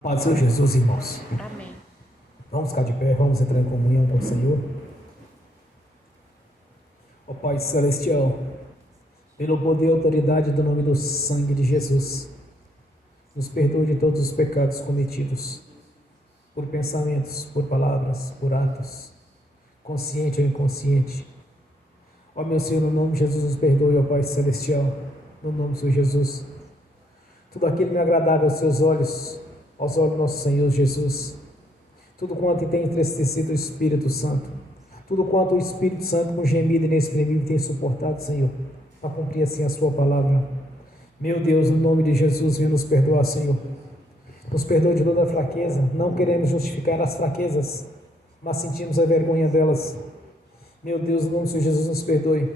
Paz do Senhor Jesus, irmãos. Amém. Vamos ficar de pé, vamos entrar em comunhão com o Senhor. Ó Pai Celestial, pelo poder e autoridade do nome do sangue de Jesus, nos perdoe de todos os pecados cometidos, por pensamentos, por palavras, por atos, consciente ou inconsciente. Ó meu Senhor, no nome de Jesus, nos perdoe, ó Pai Celestial, no nome do Senhor Jesus. Tudo aquilo que não é agradável aos seus olhos, aos olhos do nosso Senhor Jesus, tudo quanto tem entristecido o Espírito Santo, tudo quanto o Espírito Santo com gemido inexprimível tem suportado, Senhor, para cumprir assim a sua palavra. Meu Deus, no nome de Jesus, venha nos perdoar, Senhor. Nos perdoe de toda a fraqueza. Não queremos justificar as fraquezas, mas sentimos a vergonha delas. Meu Deus, no nome de Jesus, nos perdoe.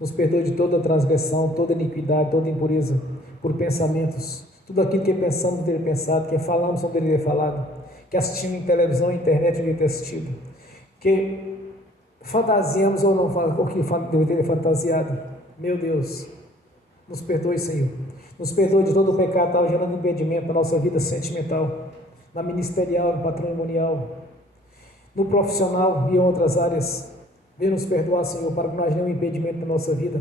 Nos perdoe de toda transgressão, toda iniquidade, toda impureza, por pensamentos, tudo aquilo que pensamos ter pensado, que falamos não ter falado, que assistimos em televisão, internet, não ter assistido, que fantasiamos ou não, ou que deve ter fantasiado. Meu Deus, nos perdoe, Senhor. Nos perdoe de todo o pecado que está gerando impedimento na nossa vida sentimental, na ministerial, no patrimonial, no profissional e em outras áreas. Venha nos perdoar, Senhor, para que não haja nenhum impedimento na nossa vida,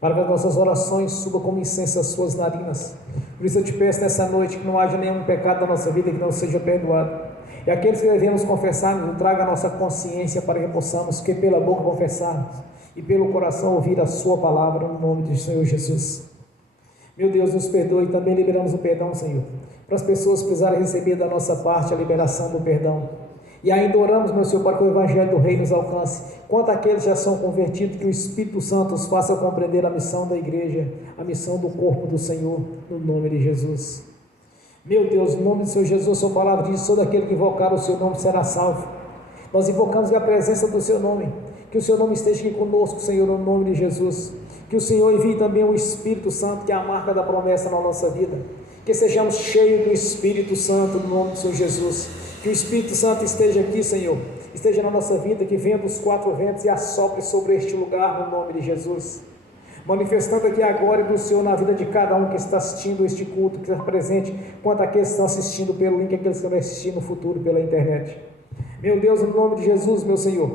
para que as nossas orações subam como incenso às suas narinas. Por isso eu te peço nessa noite que não haja nenhum pecado na nossa vida que não seja perdoado. E aqueles que devemos confessar, nos traga a nossa consciência para que possamos, que pela boca confessarmos e pelo coração ouvir a sua palavra, no nome do Senhor Jesus. Meu Deus, nos perdoe. Também liberamos o perdão, Senhor, para as pessoas que precisarem receber da nossa parte a liberação do perdão. E ainda oramos, meu Senhor, para que o Evangelho do Rei nos alcance. Quanto àqueles que já são convertidos, que o Espírito Santo os faça compreender a missão da igreja, a missão do corpo do Senhor, no nome de Jesus. Meu Deus, no nome do Senhor Jesus, sua palavra diz: todo aquele que invocar o seu nome será salvo. Nós invocamos a presença do seu nome, que o seu nome esteja aqui conosco, Senhor, no nome de Jesus. Que o Senhor envie também o Espírito Santo, que é a marca da promessa na nossa vida. Que sejamos cheios do Espírito Santo, no nome do Senhor Jesus. Que o Espírito Santo esteja aqui, Senhor, esteja na nossa vida, que venha dos quatro ventos e assopre sobre este lugar, no nome de Jesus. Manifestando aqui agora do Senhor na vida de cada um que está assistindo este culto, que está presente, quanto àqueles que estão assistindo pelo link, aqueles que vão assistir no futuro pela internet. Meu Deus, no nome de Jesus, meu Senhor,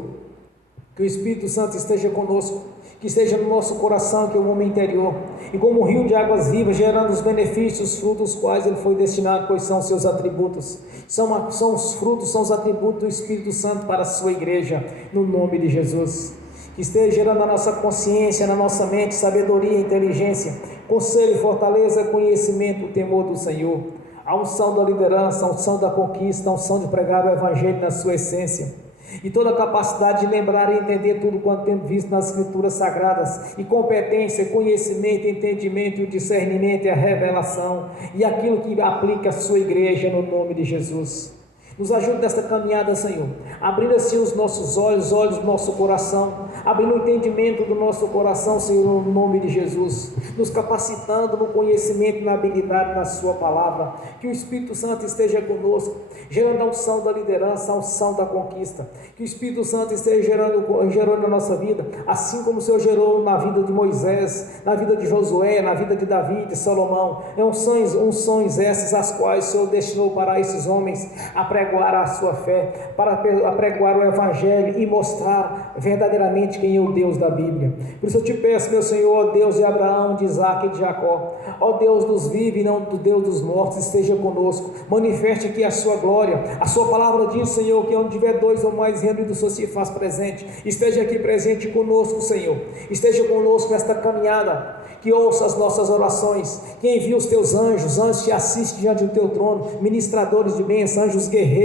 que o Espírito Santo esteja conosco, que esteja no nosso coração, que é o homem interior, e como um rio de águas vivas, gerando os benefícios, os frutos quais ele foi destinado, pois são seus atributos, são os frutos, são os atributos do Espírito Santo para a sua igreja, no nome de Jesus. Que esteja gerando na nossa consciência, na nossa mente, sabedoria, inteligência, conselho, fortaleza, conhecimento, o temor do Senhor, a unção da liderança, a unção da conquista, a unção de pregar o Evangelho na sua essência, e toda a capacidade de lembrar e entender tudo quanto temos visto nas Escrituras Sagradas, e competência, conhecimento, entendimento, e o discernimento e a revelação, e aquilo que aplica a sua igreja, no nome de Jesus. Nos ajude nesta caminhada, Senhor, abrindo assim os nossos olhos do nosso coração, abrindo o entendimento do nosso coração, Senhor, no nome de Jesus, nos capacitando no conhecimento e na habilidade na sua palavra, que o Espírito Santo esteja conosco, gerando a unção da liderança, a unção da conquista, que o Espírito Santo esteja gerando na nossa vida, assim como o Senhor gerou na vida de Moisés, na vida de Josué, na vida de Davi, de Salomão, unções essas as quais o Senhor destinou para esses homens a pregar a sua fé, para apregoar o Evangelho e mostrar verdadeiramente quem é o Deus da Bíblia. Por isso eu te peço, meu Senhor, ó Deus de Abraão, de Isaac e de Jacó, ó Deus dos vivos e não do Deus dos mortos, esteja conosco, manifeste aqui a sua glória. A sua palavra diz, Senhor, que onde tiver dois ou mais reunidos, o Senhor se faz presente. Esteja aqui presente conosco, Senhor, esteja conosco nesta caminhada, que ouça as nossas orações, que envie os teus anjos, anjos que assistem diante do teu trono, ministradores de bênção, anjos guerreiros,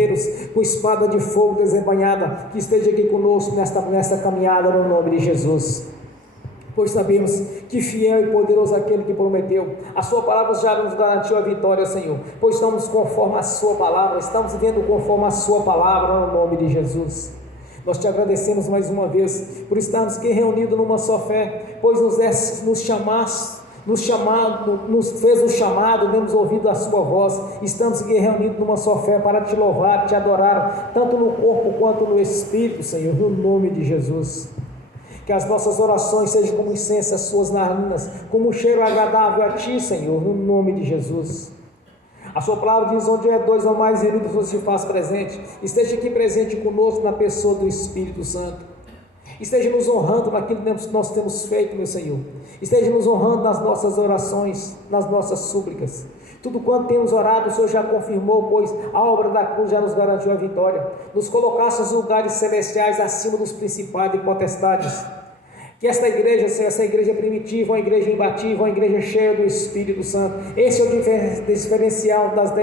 com espada de fogo desembainhada, que esteja aqui conosco nesta caminhada, no nome de Jesus. Pois sabemos que fiel e poderoso é aquele que prometeu, a sua palavra já nos garantiu a vitória, Senhor, pois estamos conforme a sua palavra, estamos vivendo conforme a sua palavra, no nome de Jesus. Nós te agradecemos mais uma vez por estarmos aqui reunidos numa só fé, pois nos fez o chamado, demos ouvido a sua voz, estamos aqui reunidos numa só fé para te louvar, te adorar, tanto no corpo quanto no Espírito, Senhor, no nome de Jesus. Que as nossas orações sejam como incenso às suas narinas, como um cheiro agradável a ti, Senhor, no nome de Jesus. A sua palavra diz: onde é dois ou mais reunidos, você se faz presente. Esteja aqui presente conosco na pessoa do Espírito Santo. Esteja nos honrando naquilo que nós temos feito, meu Senhor. Esteja nos honrando nas nossas orações, nas nossas súplicas. Tudo quanto temos orado, o Senhor já confirmou, pois a obra da cruz já nos garantiu a vitória. Nos colocasse nos lugares celestiais acima dos principados e potestades. Que esta igreja, Senhor, essa igreja primitiva, uma igreja imbatível, uma igreja cheia do Espírito Santo, esse é o diferencial das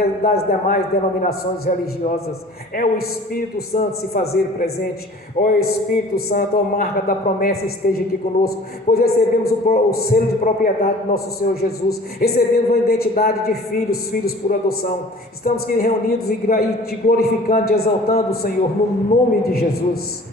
demais denominações religiosas, é o Espírito Santo se fazer presente. Ó Espírito Santo, ó marca da promessa, esteja aqui conosco, pois recebemos o selo de propriedade do nosso Senhor Jesus, recebemos uma identidade de filhos, filhos por adoção. Estamos aqui reunidos e te glorificando, e exaltando o Senhor, no nome de Jesus.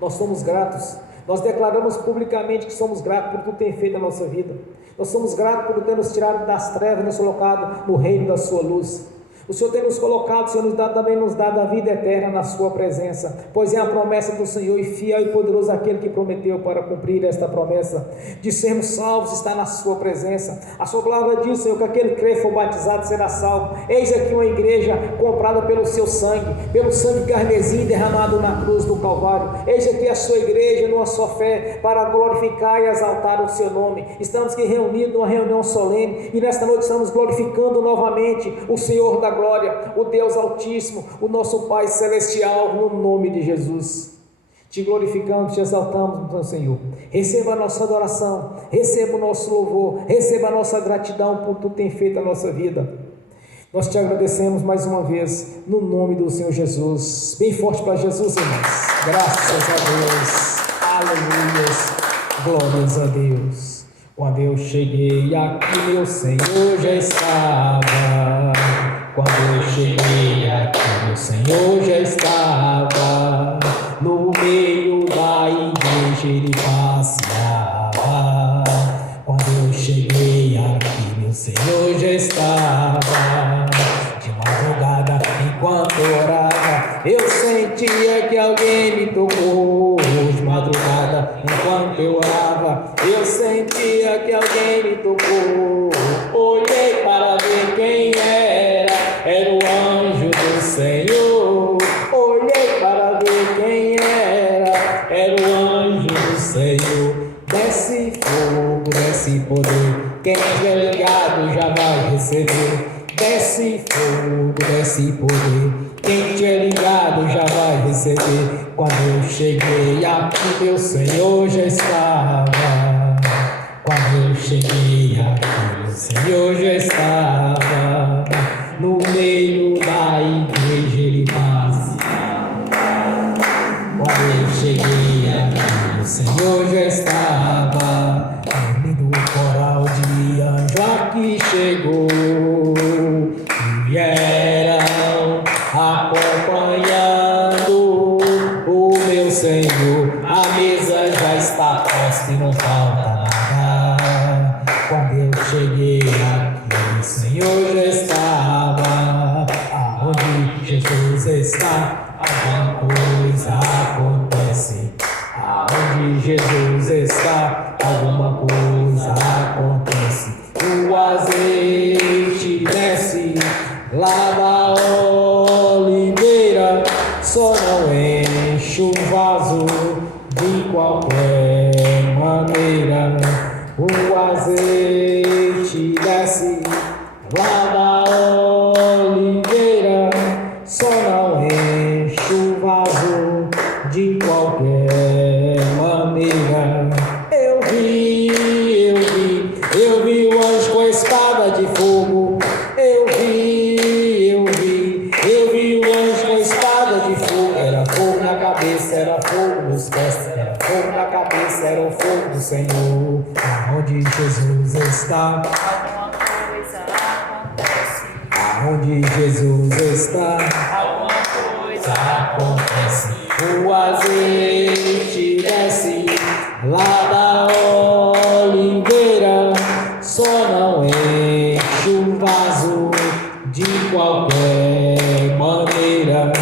Nós somos gratos. Nós declaramos publicamente que somos gratos por tudo que tem feito na nossa vida. Nós somos gratos por ter nos tirado das trevas e nos colocado no reino da sua luz. O Senhor tem nos colocado, o Senhor também nos dado a vida eterna na sua presença, pois é a promessa do Senhor, e fiel e poderoso aquele que prometeu para cumprir esta promessa, de sermos salvos está na sua presença. A sua palavra diz, Senhor, que aquele que for batizado será salvo. Eis aqui uma igreja comprada pelo seu sangue, pelo sangue carmesim derramado na cruz do Calvário. Eis aqui a sua igreja numa só fé, para glorificar e exaltar o seu nome. Estamos aqui reunidos numa reunião solene, e nesta noite estamos glorificando novamente o Senhor da glória, o Deus Altíssimo, o nosso Pai Celestial, no nome de Jesus. Te glorificamos, te exaltamos, então, Senhor. Receba a nossa adoração, receba o nosso louvor, receba a nossa gratidão por tudo que tem feito a nossa vida. Nós te agradecemos mais uma vez, no nome do Senhor Jesus. Bem forte para Jesus, irmãos. Graças a Deus. Aleluia. Glórias a Deus. Quando eu cheguei aqui, meu Senhor já estava. Quando eu cheguei aqui, meu Senhor já estava. No meio da igreja ele passeava. Quando eu cheguei aqui, meu Senhor já estava. De madrugada, enquanto orava, eu sentia que alguém me tocou. De madrugada, enquanto eu orava, eu sentia que alguém me tocou. Olhei para ver quem era o anjo do Senhor. Olhei para ver quem era o anjo do Senhor. Desce fogo, desce poder, quem estiver ligado já vai receber. Desce fogo, desce poder, quem estiver ligado já vai receber. Quando eu cheguei aqui, meu Senhor já estava. Quando eu cheguei aqui, meu Senhor já estava. No meio da igreja ele passeava. Quando eu cheguei aqui, o Senhor já estava. Lindo coral de anjo aqui chegou, e vieram acompanhando o meu Senhor. A mesa já está posta e não falta nada. Quando eu cheguei aqui, o Senhor já estava. Aonde Jesus está, alguma coisa acontece. Aonde Jesus está, alguma coisa acontece. O azeite desce lá da oliveira, só não enche o vaso de qualquer maneira. O azeite desce lá da oliveira, só não enche o vaso de qualquer maneira. Eu vi o anjo com a espada de fogo. Eu vi o anjo com a espada de fogo. Era fogo na cabeça, era fogo nos pés, era fogo na cabeça, era o fogo do Senhor. Aonde Jesus está, alguma coisa acontece. Aonde Jesus está, alguma coisa acontece. O azeite desce lá da oliveira, só não enche o vaso de qualquer maneira.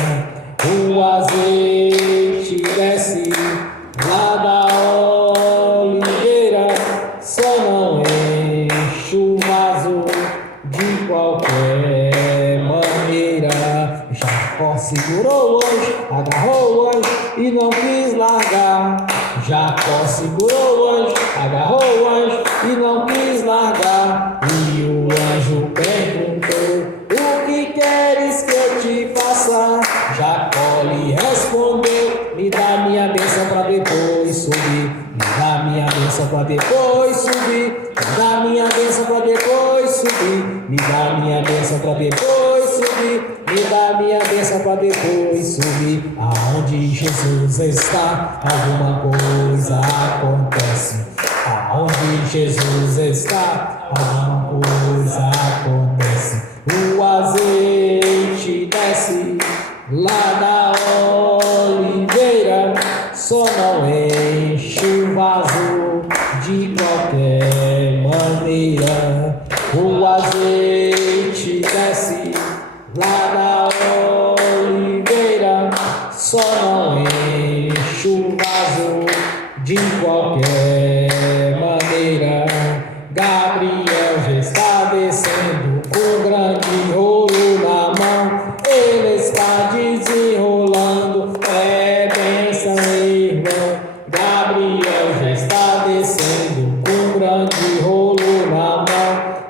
O azeite desce lá da oliveira, só não enche o vaso de qualquer Jacó segurou o anjo, agarrou o anjo e não quis largar. Jacó segurou o anjo, agarrou o anjo e não quis largar. E o anjo perguntou: o que queres que eu te faça? Jacó lhe respondeu: me dá minha bênção para depois subir. Me dá minha bênção para depois subir. Me dá minha bênção para depois subir. Me dá minha bênção para depois subir. Me dá minha bênção para depois subir. Aonde Jesus está, alguma coisa acontece. Aonde Jesus está, alguma coisa acontece. O azeite desce lá da oliveira, só não enche o vaso de qualquer maneira. O azeite desce lá da oliveira, só não enche o vaso de qualquer maneira. Gabriel já está descendo com grande rolo na mão. Ele está desenrolando, é bênção, irmão. Gabriel já está descendo com grande rolo na mão.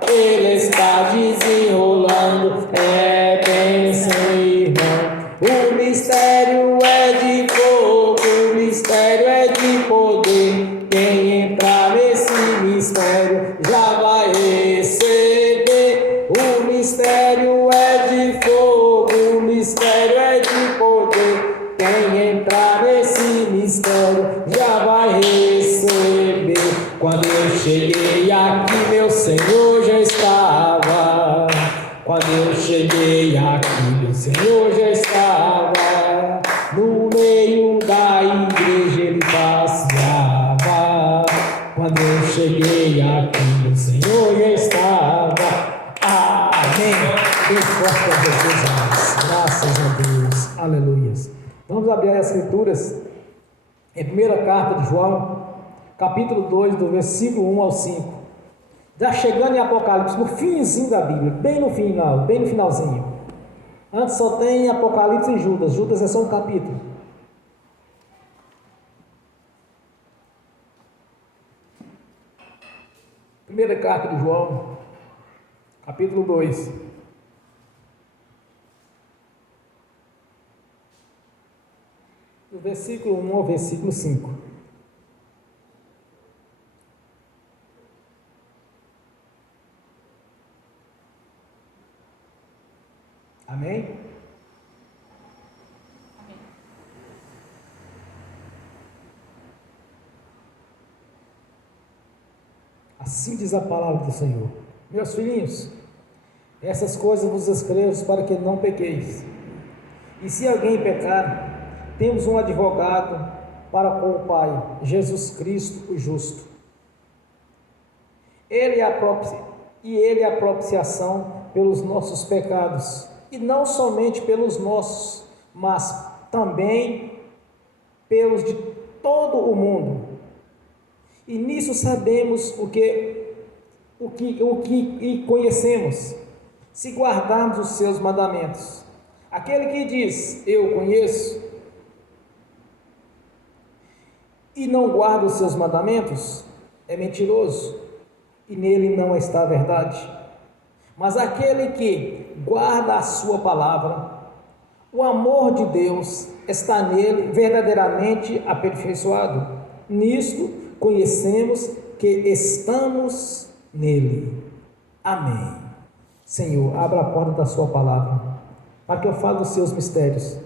Ele está desenrolando, é bênção, irmão. O mistério é de fogo, o mistério é de poder. Quem entrar nesse mistério já vai receber. O mistério é de fogo, o mistério é de poder. Quem entrar nesse mistério já vai receber. Quando eu cheguei aqui, meu Senhor já estava. Quando eu cheguei aqui, meu Senhor já estava. No meio da igreja ele passeava. Quando eu cheguei aqui, meu Senhor já estava. Amém. Deus forte a Jesus, graças a Deus. Aleluias. Vamos abrir as Escrituras em primeira carta de João, capítulo 2, do versículo 1 ao 5. Já chegando em Apocalipse, no finzinho da Bíblia, bem no final, bem no finalzinho. Antes só tem Apocalipse e Judas. Judas é só um capítulo. Primeira carta de João, capítulo 2. Do versículo 1 ao versículo 5. Amém? Assim diz a palavra do Senhor. Meus filhinhos, essas coisas vos escrevo para que não pequeis. E se alguém pecar, temos um advogado para com o Pai, Jesus Cristo, o justo. Ele é a propiciação pelos nossos pecados, e não somente pelos nossos, mas também pelos de todo o mundo. E nisso sabemos o que e conhecemos, se guardarmos os seus mandamentos. Aquele que diz, eu conheço, e não guarda os seus mandamentos, é mentiroso, e nele não está a verdade. Mas aquele que guarda a sua palavra, o amor de Deus está nele verdadeiramente aperfeiçoado. Nisto conhecemos que estamos nele. Amém. Senhor, abra a porta da sua palavra, para que eu fale dos seus mistérios,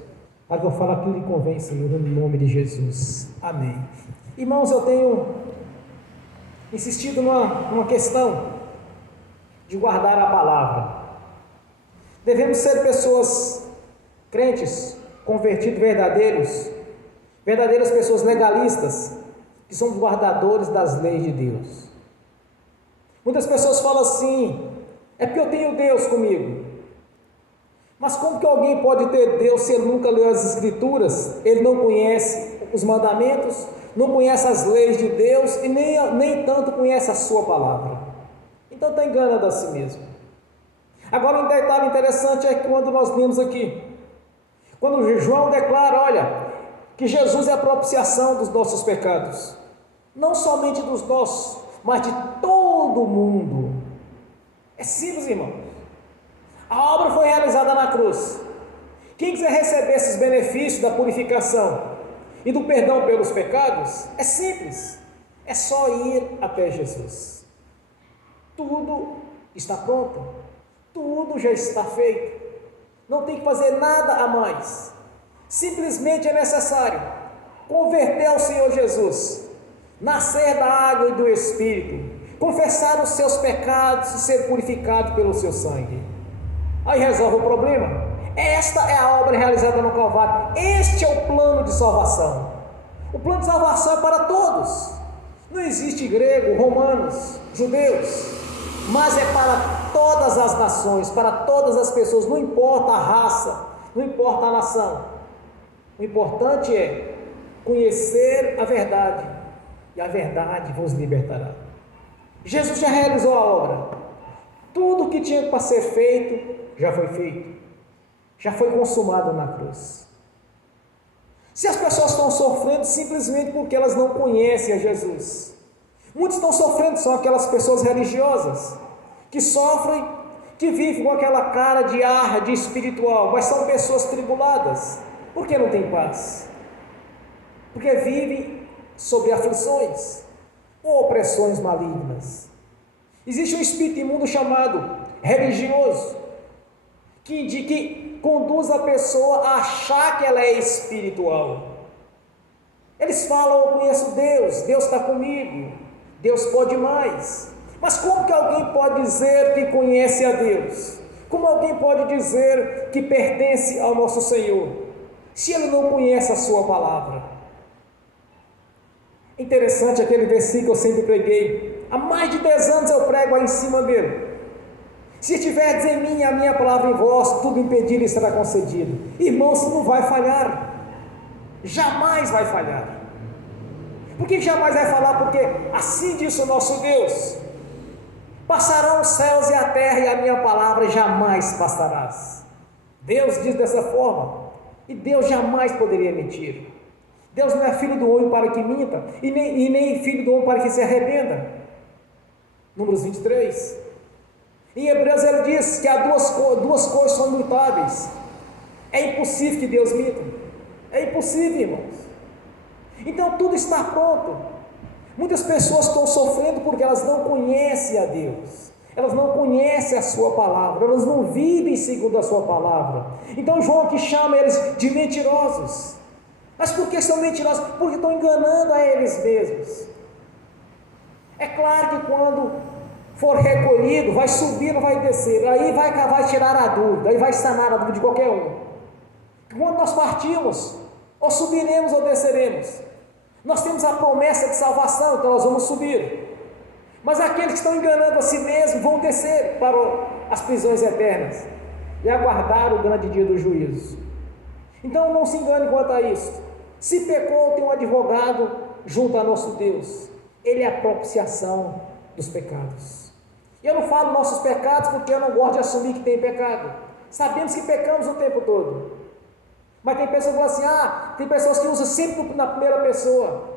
para que eu fale aquilo que convém, Senhor, no nome de Jesus. Amém. Irmãos, eu tenho insistido numa questão de guardar a palavra. Devemos ser pessoas crentes, convertidos, verdadeiras pessoas legalistas, que são guardadores das leis de Deus. Muitas pessoas falam assim, é porque eu tenho Deus comigo. Mas como que alguém pode ter Deus se ele nunca leu as Escrituras? Ele não conhece os mandamentos, não conhece as leis de Deus e nem tanto conhece a sua palavra. Então está enganando a si mesmo. Agora um detalhe interessante é que quando nós lemos aqui, Quando João declara, olha, que Jesus é a propiciação dos nossos pecados, não somente dos nossos, mas de todo mundo. É simples, irmão. A obra foi realizada na cruz. Quem quiser receber esses benefícios da purificação e do perdão pelos pecados, é simples, é só ir até Jesus. Tudo está pronto, tudo já está feito, não tem que fazer nada a mais, simplesmente é necessário converter ao Senhor Jesus, nascer da água e do Espírito, confessar os seus pecados e ser purificado pelo seu sangue. Aí resolve o problema. Esta é a obra realizada no Calvário. Este é o plano de salvação. O plano de salvação é para todos. Não existe grego, romanos, judeus, mas é para todas as nações, para todas as pessoas, não importa a raça, não importa a nação. O importante é conhecer a verdade, e a verdade vos libertará. Jesus já realizou a obra. Tudo que tinha para ser feito já foi feito, já foi consumado na cruz. Se as pessoas estão sofrendo simplesmente porque elas não conhecem a Jesus, muitos estão sofrendo, são aquelas pessoas religiosas que sofrem, que vivem com aquela cara de ar, de espiritual, mas são pessoas tribuladas. Por que não tem paz? Porque vivem sobre aflições ou opressões malignas. Existe um espírito imundo chamado religioso, que conduz a pessoa a achar que ela é espiritual. Eles falam, eu conheço Deus, Deus está comigo, Deus pode mais. Mas como que alguém pode dizer que conhece a Deus? Como alguém pode dizer que pertence ao nosso Senhor, se ele não conhece a sua palavra? Interessante aquele versículo que eu sempre preguei. Há mais de 10 anos eu prego aí em cima dele. Se estiverdes em mim e a minha palavra em vós, tudo impedido será concedido. Irmãos, não vai falhar. Jamais vai falhar. Por que jamais vai falar? Porque assim diz o nosso Deus: passarão os céus e a terra, e a minha palavra jamais passarás. Deus diz dessa forma, e Deus jamais poderia mentir. Deus não é filho do homem para que minta, e nem filho do homem para que se arrependa. Números 23. Em Hebreus ele diz que há duas coisas são imutáveis. É impossível que Deus minta. É impossível, irmãos. Então tudo está pronto. Muitas pessoas estão sofrendo porque elas não conhecem a Deus, elas não conhecem a sua palavra, elas não vivem segundo a sua palavra. Então João que chama eles de mentirosos. Mas por que são mentirosos? Porque estão enganando a eles mesmos. É claro que quando for recolhido, vai subir, não vai descer, aí vai tirar a dúvida, aí vai sanar a dúvida de qualquer um. Quando nós partimos, ou subiremos ou desceremos. Nós temos a promessa de salvação, então nós vamos subir. Mas aqueles que estão enganando a si mesmos vão descer para as prisões eternas e aguardar o grande dia do juízo. Então não se engane quanto a isso. Se pecou, tem um advogado junto a nosso Deus. Ele é a propiciação dos pecados. E eu não falo nossos pecados porque eu não gosto de assumir que tem pecado. Sabemos que pecamos o tempo todo. Mas tem pessoas que falam assim, tem pessoas que usam sempre na primeira pessoa.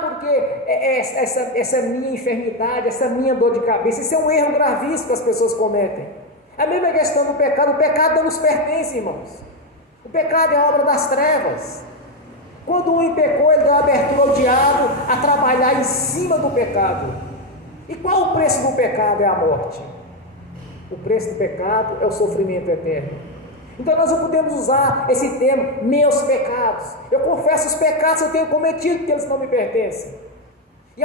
Porque essa é minha enfermidade, essa é minha dor de cabeça. Isso é um erro gravíssimo que as pessoas cometem. A mesma questão do pecado. O pecado não nos pertence, irmãos. O pecado é obra das trevas. Quando um pecou, ele deu abertura ao diabo a trabalhar em cima do pecado. E qual o preço do pecado? É a morte. O preço do pecado é o sofrimento eterno. Então nós não podemos usar esse termo, meus pecados. Eu confesso os pecados que eu tenho cometido, porque eles não me pertencem. E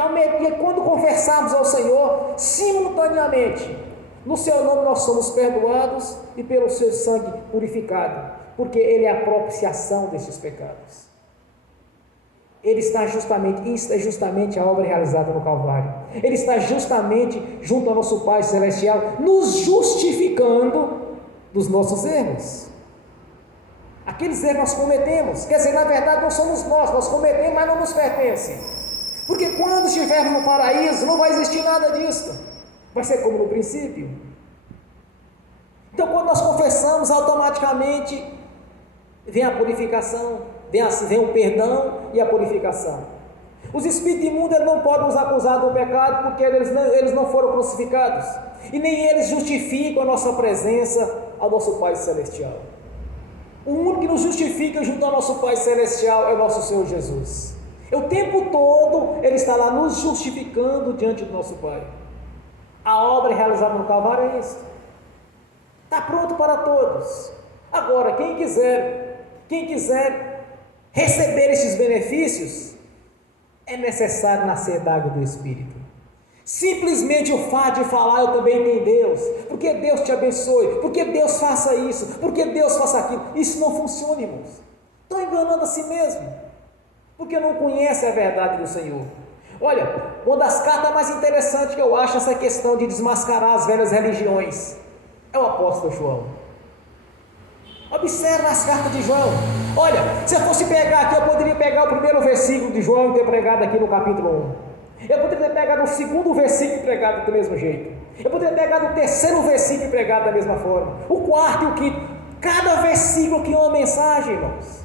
quando confessarmos ao Senhor, simultaneamente, no seu nome nós somos perdoados e pelo seu sangue purificados, porque Ele é a propiciação desses pecados. Ele está justamente, isso é justamente a obra realizada no Calvário. Ele está justamente junto ao nosso Pai Celestial, nos justificando dos nossos erros. Aqueles erros nós cometemos, quer dizer, na verdade não somos nós cometemos, mas não nos pertence. Porque quando estivermos no paraíso, não vai existir nada disso. Vai ser como no princípio. Então quando nós confessamos, automaticamente vem a purificação, vem o perdão e a purificação. Os espíritos imundos não podem nos acusar do pecado, porque eles não foram crucificados, e nem eles justificam a nossa presença ao nosso Pai Celestial. O único que nos justifica junto ao nosso Pai Celestial é o nosso Senhor Jesus. O tempo todo Ele está lá nos justificando diante do nosso Pai. A obra realizada no Calvário é isso. Está pronto para todos. Agora, quem quiser receber esses benefícios, é necessário nascer da água do Espírito. Simplesmente o fato de falar, eu também tenho Deus, porque Deus te abençoe, porque Deus faça isso, porque Deus faça aquilo, isso não funciona, irmãos. Estão enganando a si mesmo, porque não conhecem a verdade do Senhor. Olha, uma das cartas mais interessantes que eu acho essa questão de desmascarar as velhas religiões é o apóstolo João. Observe as cartas de João. Olha, se eu fosse pegar aqui, eu poderia pegar o primeiro versículo de João e ter pregado aqui no capítulo 1. Eu poderia ter pegado o segundo versículo e pregado do mesmo jeito. Eu poderia ter pegado o terceiro versículo e pregado da mesma forma. O quarto e o quinto. Cada versículo aqui é uma mensagem, irmãos.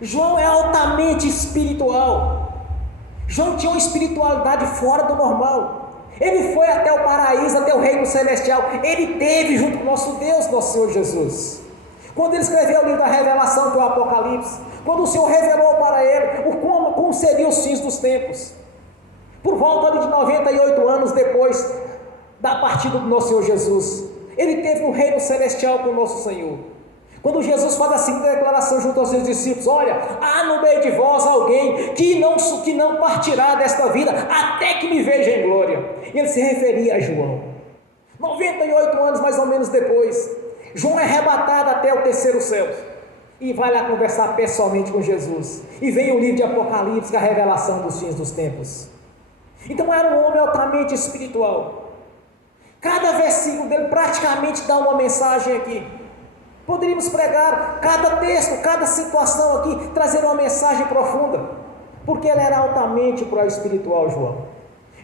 João é altamente espiritual. João tinha uma espiritualidade fora do normal. Ele foi até o paraíso, até o reino celestial. Ele teve junto com nosso Deus, nosso Senhor Jesus. Quando ele escreveu o livro da revelação, que é o Apocalipse, quando o Senhor revelou para ele como seriam os fins dos tempos, por volta de 98 anos depois da partida do nosso Senhor Jesus, ele teve um reino celestial com o nosso Senhor. Quando Jesus faz a seguinte declaração junto aos seus discípulos: olha, há no meio de vós alguém que não partirá desta vida até que me veja em glória. E ele se referia a João. 98 anos mais ou menos depois, João é arrebatado até o terceiro céu e vai lá conversar pessoalmente com Jesus, e vem o livro de Apocalipse, a revelação dos fins dos tempos. Então era um homem altamente espiritual. Cada versículo dele praticamente dá uma mensagem aqui. Poderíamos pregar cada texto, cada situação aqui, trazer uma mensagem profunda, porque ele era altamente espiritual, João.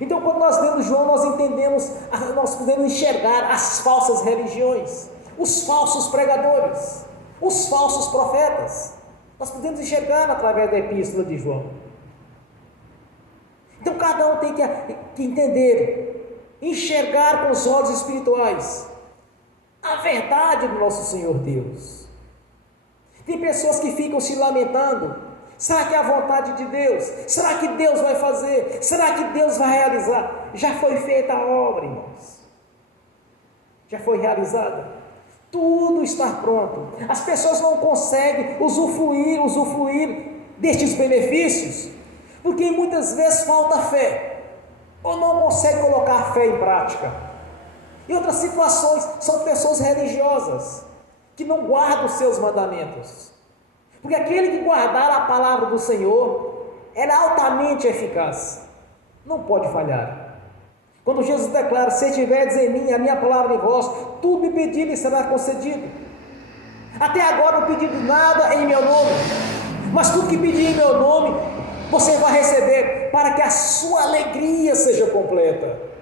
Então, quando nós lemos João, nós entendemos, nós podemos enxergar as falsas religiões, os falsos pregadores, os falsos profetas. Nós podemos enxergar através da epístola de João. Então, cada um tem que entender, enxergar com os olhos espirituais a verdade do nosso Senhor Deus. Tem pessoas que ficam se lamentando: será que é a vontade de Deus? Será que Deus vai fazer? Será que Deus vai realizar? Já foi feita a obra, irmãos. Já foi realizada. Tudo está pronto. As pessoas não conseguem usufruir destes benefícios, porque muitas vezes falta fé, ou não consegue colocar a fé em prática. Em outras situações, são pessoas religiosas, que não guardam os seus mandamentos, porque aquele que guardar a palavra do Senhor, ela é altamente eficaz, não pode falhar. Quando Jesus declara: se estiverdes em mim, a minha palavra em vós, tudo me pedirem será concedido. Até agora não pedi nada em meu nome, mas tudo que pedir em meu nome, você vai receber, para que a sua alegria seja completa.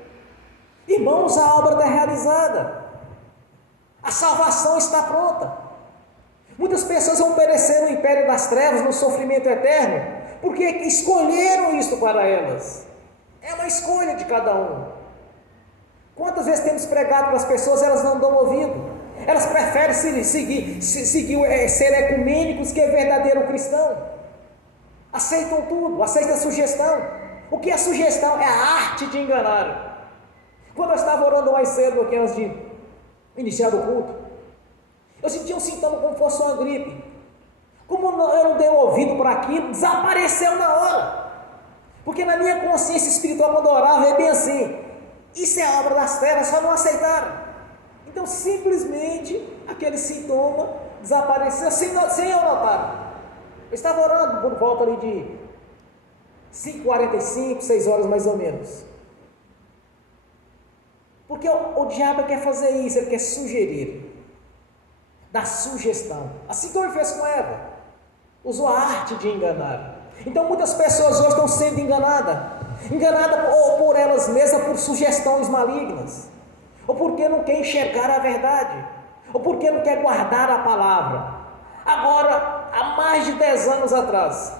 Irmãos, a obra está realizada, a salvação está pronta. Muitas pessoas vão perecer no império das trevas, no sofrimento eterno, porque escolheram isso para elas. É uma escolha de cada um. Quantas vezes temos pregado para as pessoas, elas não dão ouvido, elas preferem ser ecumênicos que verdadeiro cristão, aceitam tudo, aceitam a sugestão. O que é sugestão? É a arte de enganar. Quando eu estava orando mais cedo aqui antes de iniciar o culto, eu sentia um sintoma como fosse uma gripe. Como eu não dei ouvido para aquilo, desapareceu na hora. Porque na minha consciência espiritual, quando eu orava, é bem assim: isso é a obra das trevas, só não aceitaram. Então simplesmente aquele sintoma desapareceu sem eu notar. Eu estava orando por volta ali de 5h45, 6 horas mais ou menos. Porque o diabo quer fazer isso, ele quer sugerir, dar sugestão, assim como ele fez com Eva, usou a arte de enganar. Então muitas pessoas hoje estão sendo enganadas ou por elas mesmas, por sugestões malignas, ou porque não quer enxergar a verdade, ou porque não quer guardar a palavra. Agora, há mais de 10 anos atrás,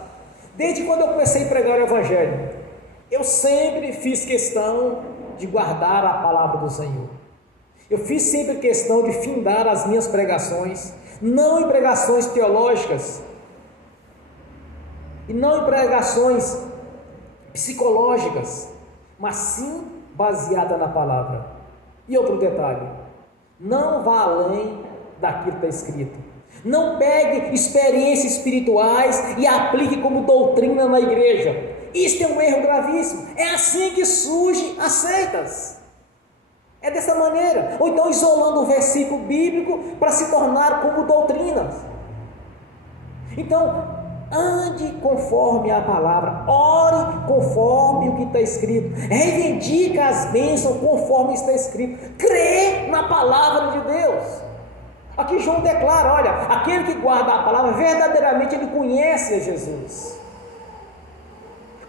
desde quando eu comecei a pregar o Evangelho, eu sempre fiz questão de guardar a palavra do Senhor. Eu fiz sempre questão de findar as minhas pregações, não em pregações teológicas, e não em pregações psicológicas, mas sim baseada na palavra. E outro detalhe, não vá além daquilo que está escrito. Não pegue experiências espirituais e aplique como doutrina na igreja. Isso é um erro gravíssimo. É assim que surgem as seitas. É dessa maneira. Ou então isolando um versículo bíblico para se tornar como doutrinas. Então, ande conforme a palavra, ore conforme o que está escrito, reivindica as bênçãos conforme está escrito, crê na palavra de Deus. Aqui João declara, olha, aquele que guarda a palavra, verdadeiramente ele conhece a Jesus.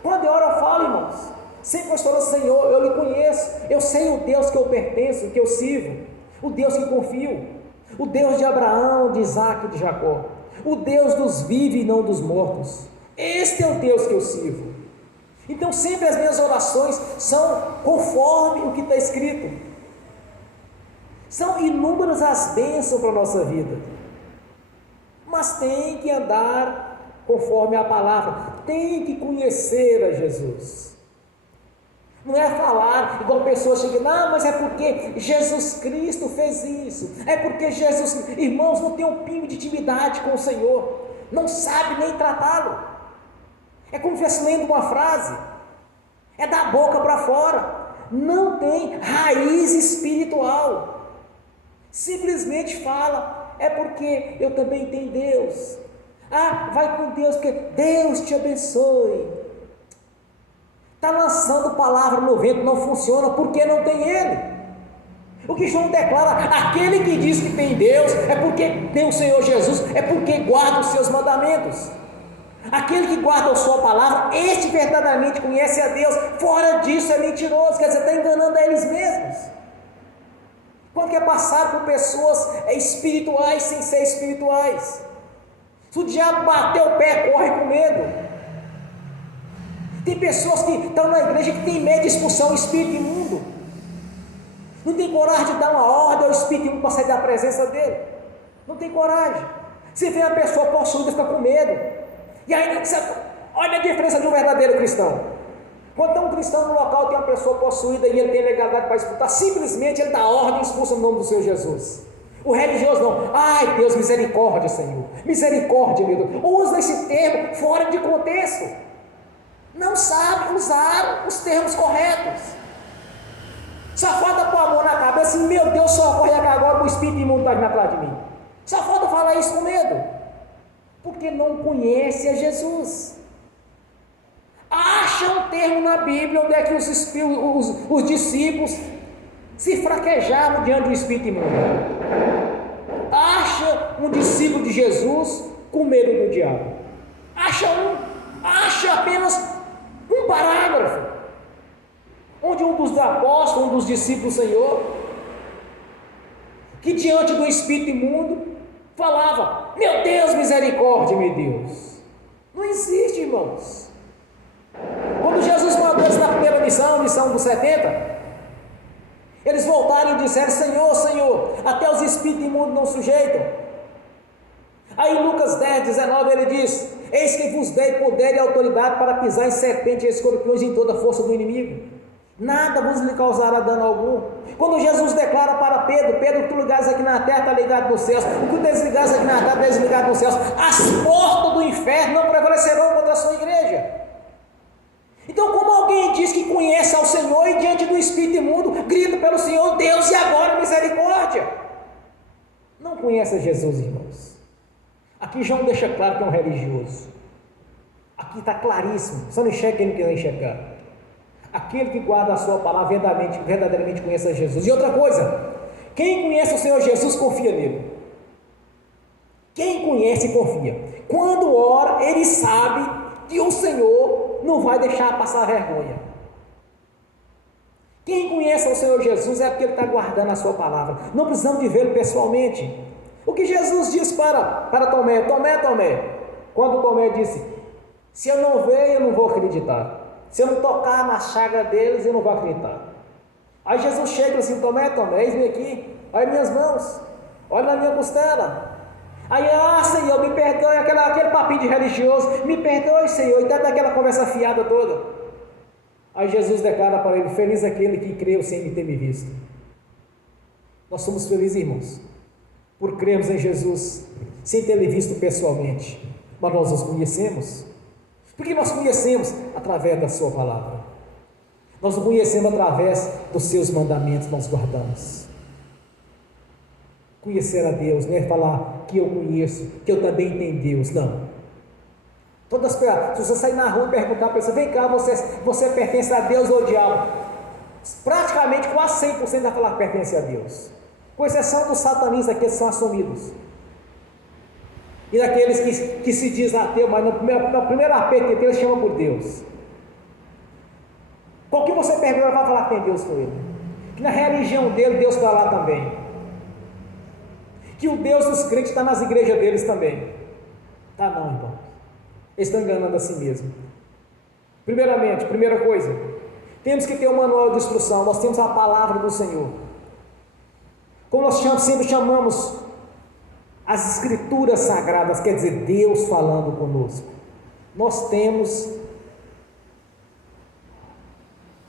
Quando eu oro, eu falo, irmãos, sempre eu estou no Senhor, eu lhe conheço, eu sei o Deus que eu pertenço, que eu sirvo, o Deus que confio, o Deus de Abraão, de Isaac e de Jacó, o Deus dos vivos e não dos mortos. Este é o Deus que eu sirvo. Então sempre as minhas orações são conforme o que está escrito. São inúmeras as bênçãos para a nossa vida, mas tem que andar conforme a palavra, tem que conhecer a Jesus. Não é falar igual pessoas chegam, não, mas é porque Jesus Cristo fez isso, é porque Jesus, irmãos, não tem um pingo de intimidade com o Senhor, não sabe nem tratá-lo. É como se estivesse lendo uma frase, é da boca para fora, não tem raiz espiritual. Simplesmente fala, é porque eu também tenho Deus. Ah, vai com Deus, porque Deus te abençoe. Está lançando palavra no vento, não funciona, porque não tem Ele. O que João declara, aquele que diz que tem Deus, é porque tem o Senhor Jesus, é porque guarda os seus mandamentos. Aquele que guarda a sua palavra, este verdadeiramente conhece a Deus, fora disso é mentiroso, quer dizer, está enganando a eles mesmos. Quando quer passar por pessoas espirituais sem ser espirituais, se o diabo bater o pé, corre com medo. Tem pessoas que estão na igreja que tem medo de expulsar o espírito imundo, não tem coragem de dar uma ordem ao espírito imundo para sair da presença dele, não tem coragem. Você vê uma pessoa possuída, fica com medo, e aí olha a diferença de um verdadeiro cristão. Quando um cristão no local tem uma pessoa possuída e ele tem legalidade para expulsar, simplesmente ele dá ordem e expulsa no nome do Senhor Jesus. O religioso não, ai Deus, misericórdia Senhor, misericórdia meu Deus, usa esse termo fora de contexto, não sabe usar os termos corretos. Só falta pôr a mão na cabeça e meu Deus, socorre aqui agora que o espírito imundo está vindo atrás de mim. Só falta falar isso com medo, porque não conhece a Jesus. Acha um termo na Bíblia onde é que os discípulos se fraquejavam diante do espírito imundo. Acha um discípulo de Jesus com medo do diabo. Acha apenas um parágrafo onde um dos apóstolos, um dos discípulos do Senhor, que diante do espírito imundo falava, meu Deus, misericórdia, meu Deus. Não existe, irmãos. Quando Jesus mandou eles na primeira missão dos 70, eles voltaram e disseram, Senhor, Senhor, até os espíritos imundos não sujeitam. Aí em Lucas 10, 19 ele diz, eis que vos dei poder e autoridade para pisar em serpentes e escorpiões em toda a força do inimigo, nada vos lhe causará dano algum. Quando Jesus declara para Pedro, o que tu ligares aqui na terra está ligado nos céus, o que tu desligares aqui na terra está desligado nos céus, as portas do inferno não prevalecerão contra a sua igreja. Então, como alguém diz que conhece ao Senhor e diante do espírito imundo grita pelo Senhor, Deus, e agora misericórdia? Não conhece a Jesus, irmãos. Aqui João deixa claro que é um religioso. Aqui está claríssimo, você não enxerga quem não quer enxergar. Aquele que guarda a sua palavra verdadeiramente conhece a Jesus. E outra coisa, quem conhece o Senhor Jesus confia nele. Quem conhece confia. Quando ora, ele sabe que o Senhor não vai deixar passar vergonha. Quem conhece o Senhor Jesus é porque ele está guardando a sua palavra. Não precisamos de vê-lo pessoalmente, O que Jesus disse para Tomé: Tomé, Tomé, quando Tomé disse: se eu não ver, eu não vou acreditar, se eu não tocar na chaga deles, eu não vou acreditar. Aí Jesus chega assim: Tomé, Tomé, eis-me aqui, olha minhas mãos, olha na minha costela. Aí, Senhor, me perdoe, aquele papinho de religioso, me perdoe, Senhor, e tá daquela conversa fiada toda. Aí Jesus declara para ele: feliz aquele que creu sem ter me visto. Nós somos felizes, irmãos, por crermos em Jesus, sem ter visto pessoalmente, mas nós os conhecemos, porque nós conhecemos através da sua palavra, nós o conhecemos através dos seus mandamentos, nós guardamos. Conhecer a Deus não é falar que eu conheço, que eu também tenho Deus, não. Se você sair na rua e perguntar para você: vem cá, você pertence a Deus ou ao diabo? Praticamente quase 100% vai falar que pertence a Deus, com exceção dos satanistas, aqueles que são assumidos, e daqueles que se dizem ateu, mas no primeiro aperto que eles chamam por Deus. Qual que você pergunta, vai falar que tem Deus com ele, que na religião dele Deus está lá também, que o Deus dos crentes está nas igrejas deles também. Tá não, irmão, eles estão enganando a si mesmo. Primeiramente, primeira coisa, temos que ter um manual de instrução. Nós temos a palavra do Senhor, como nós sempre chamamos as escrituras sagradas, quer dizer, Deus falando conosco. Nós temos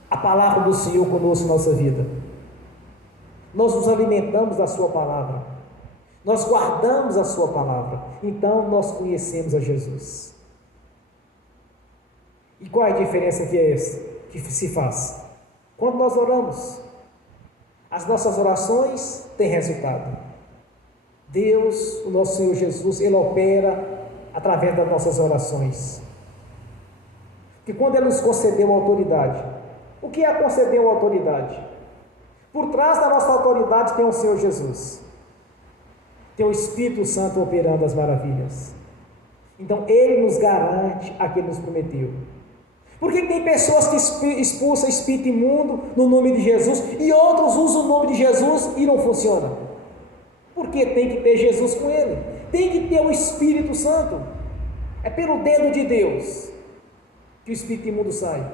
a palavra do Senhor conosco em nossa vida, nós nos alimentamos da sua palavra, nós guardamos a sua palavra, então nós conhecemos a Jesus. E qual é a diferença que se faz? Quando nós oramos, as nossas orações têm resultado. Deus, o nosso Senhor Jesus, Ele opera através das nossas orações. Que quando Ele nos concedeu uma autoridade, o que é conceder uma autoridade? Por trás da nossa autoridade tem o Senhor Jesus, tem o Espírito Santo operando as maravilhas. Então Ele nos garante aquilo que nos prometeu. Por que tem pessoas que expulsam espírito imundo no nome de Jesus e outros usam o nome de Jesus e não funciona? Porque tem que ter Jesus com ele, tem que ter o Espírito Santo. É pelo dedo de Deus que o espírito imundo sai.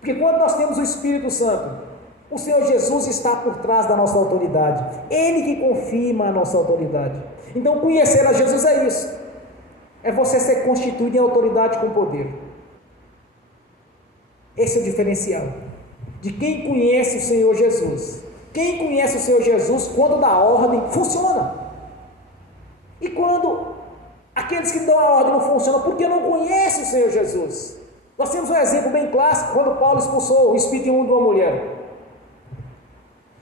Porque quando nós temos o Espírito Santo, o Senhor Jesus está por trás da nossa autoridade, Ele que confirma a nossa autoridade. Então conhecer a Jesus é isso, é você ser constituído em autoridade com poder. Esse é o diferencial de quem conhece o Senhor Jesus. Quem conhece o Senhor Jesus, quando dá ordem, funciona. E quando aqueles que dão a ordem não funcionam, porque não conhecem o Senhor Jesus. Nós temos um exemplo bem clássico, quando Paulo expulsou o espírito imundo de uma mulher,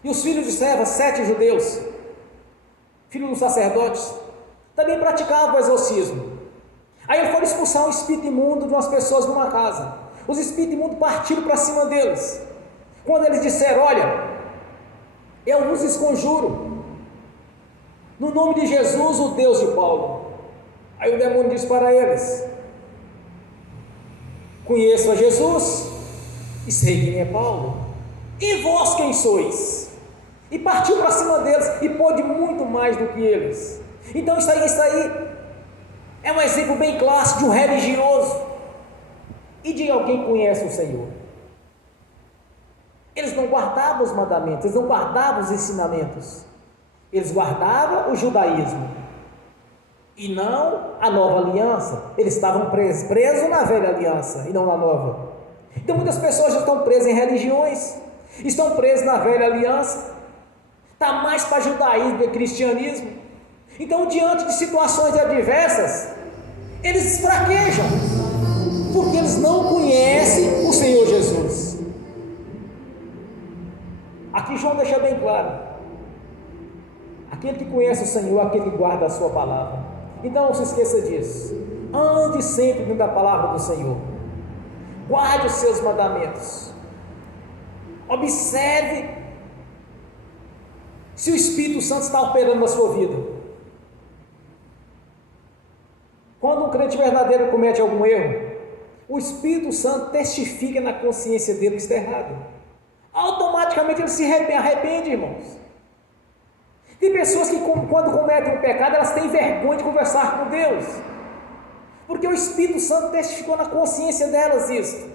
e os filhos de Seva, 7 judeus, filhos dos sacerdotes, também praticavam o exorcismo. Aí ele foi expulsar um espírito imundo de umas pessoas numa casa. Os espíritos imundos partiram para cima deles. Quando eles disseram: olha, eu vos esconjuro no nome de Jesus, o Deus de Paulo. Aí o demônio disse para eles: conheço a Jesus e sei quem é Paulo, e vós quem sois? E partiu para cima deles e pôde muito mais do que eles. Então isso aí é um exemplo bem clássico de um religioso e de alguém que conhece o Senhor. Eles não guardavam os mandamentos, eles não guardavam os ensinamentos, eles guardavam o judaísmo e não a nova aliança. Eles estavam presos na velha aliança e não na nova. Então muitas pessoas já estão presas em religiões, estão presas na velha aliança, está mais para judaísmo do que cristianismo. Então, diante de situações adversas, eles fraquejam, porque eles não conhecem o Senhor Jesus. Aqui João deixa bem claro: aquele que conhece o Senhor, aquele que guarda a sua palavra. Então não se esqueça disso, ande sempre dentro da palavra do Senhor, guarde os seus mandamentos, observe se o Espírito Santo está operando na sua vida. Quando um crente verdadeiro comete algum erro, o Espírito Santo testifica na consciência dele que está errado. Automaticamente ele se arrepende, irmãos. Tem pessoas que, quando cometem um pecado, elas têm vergonha de conversar com Deus, porque o Espírito Santo testificou na consciência delas isso.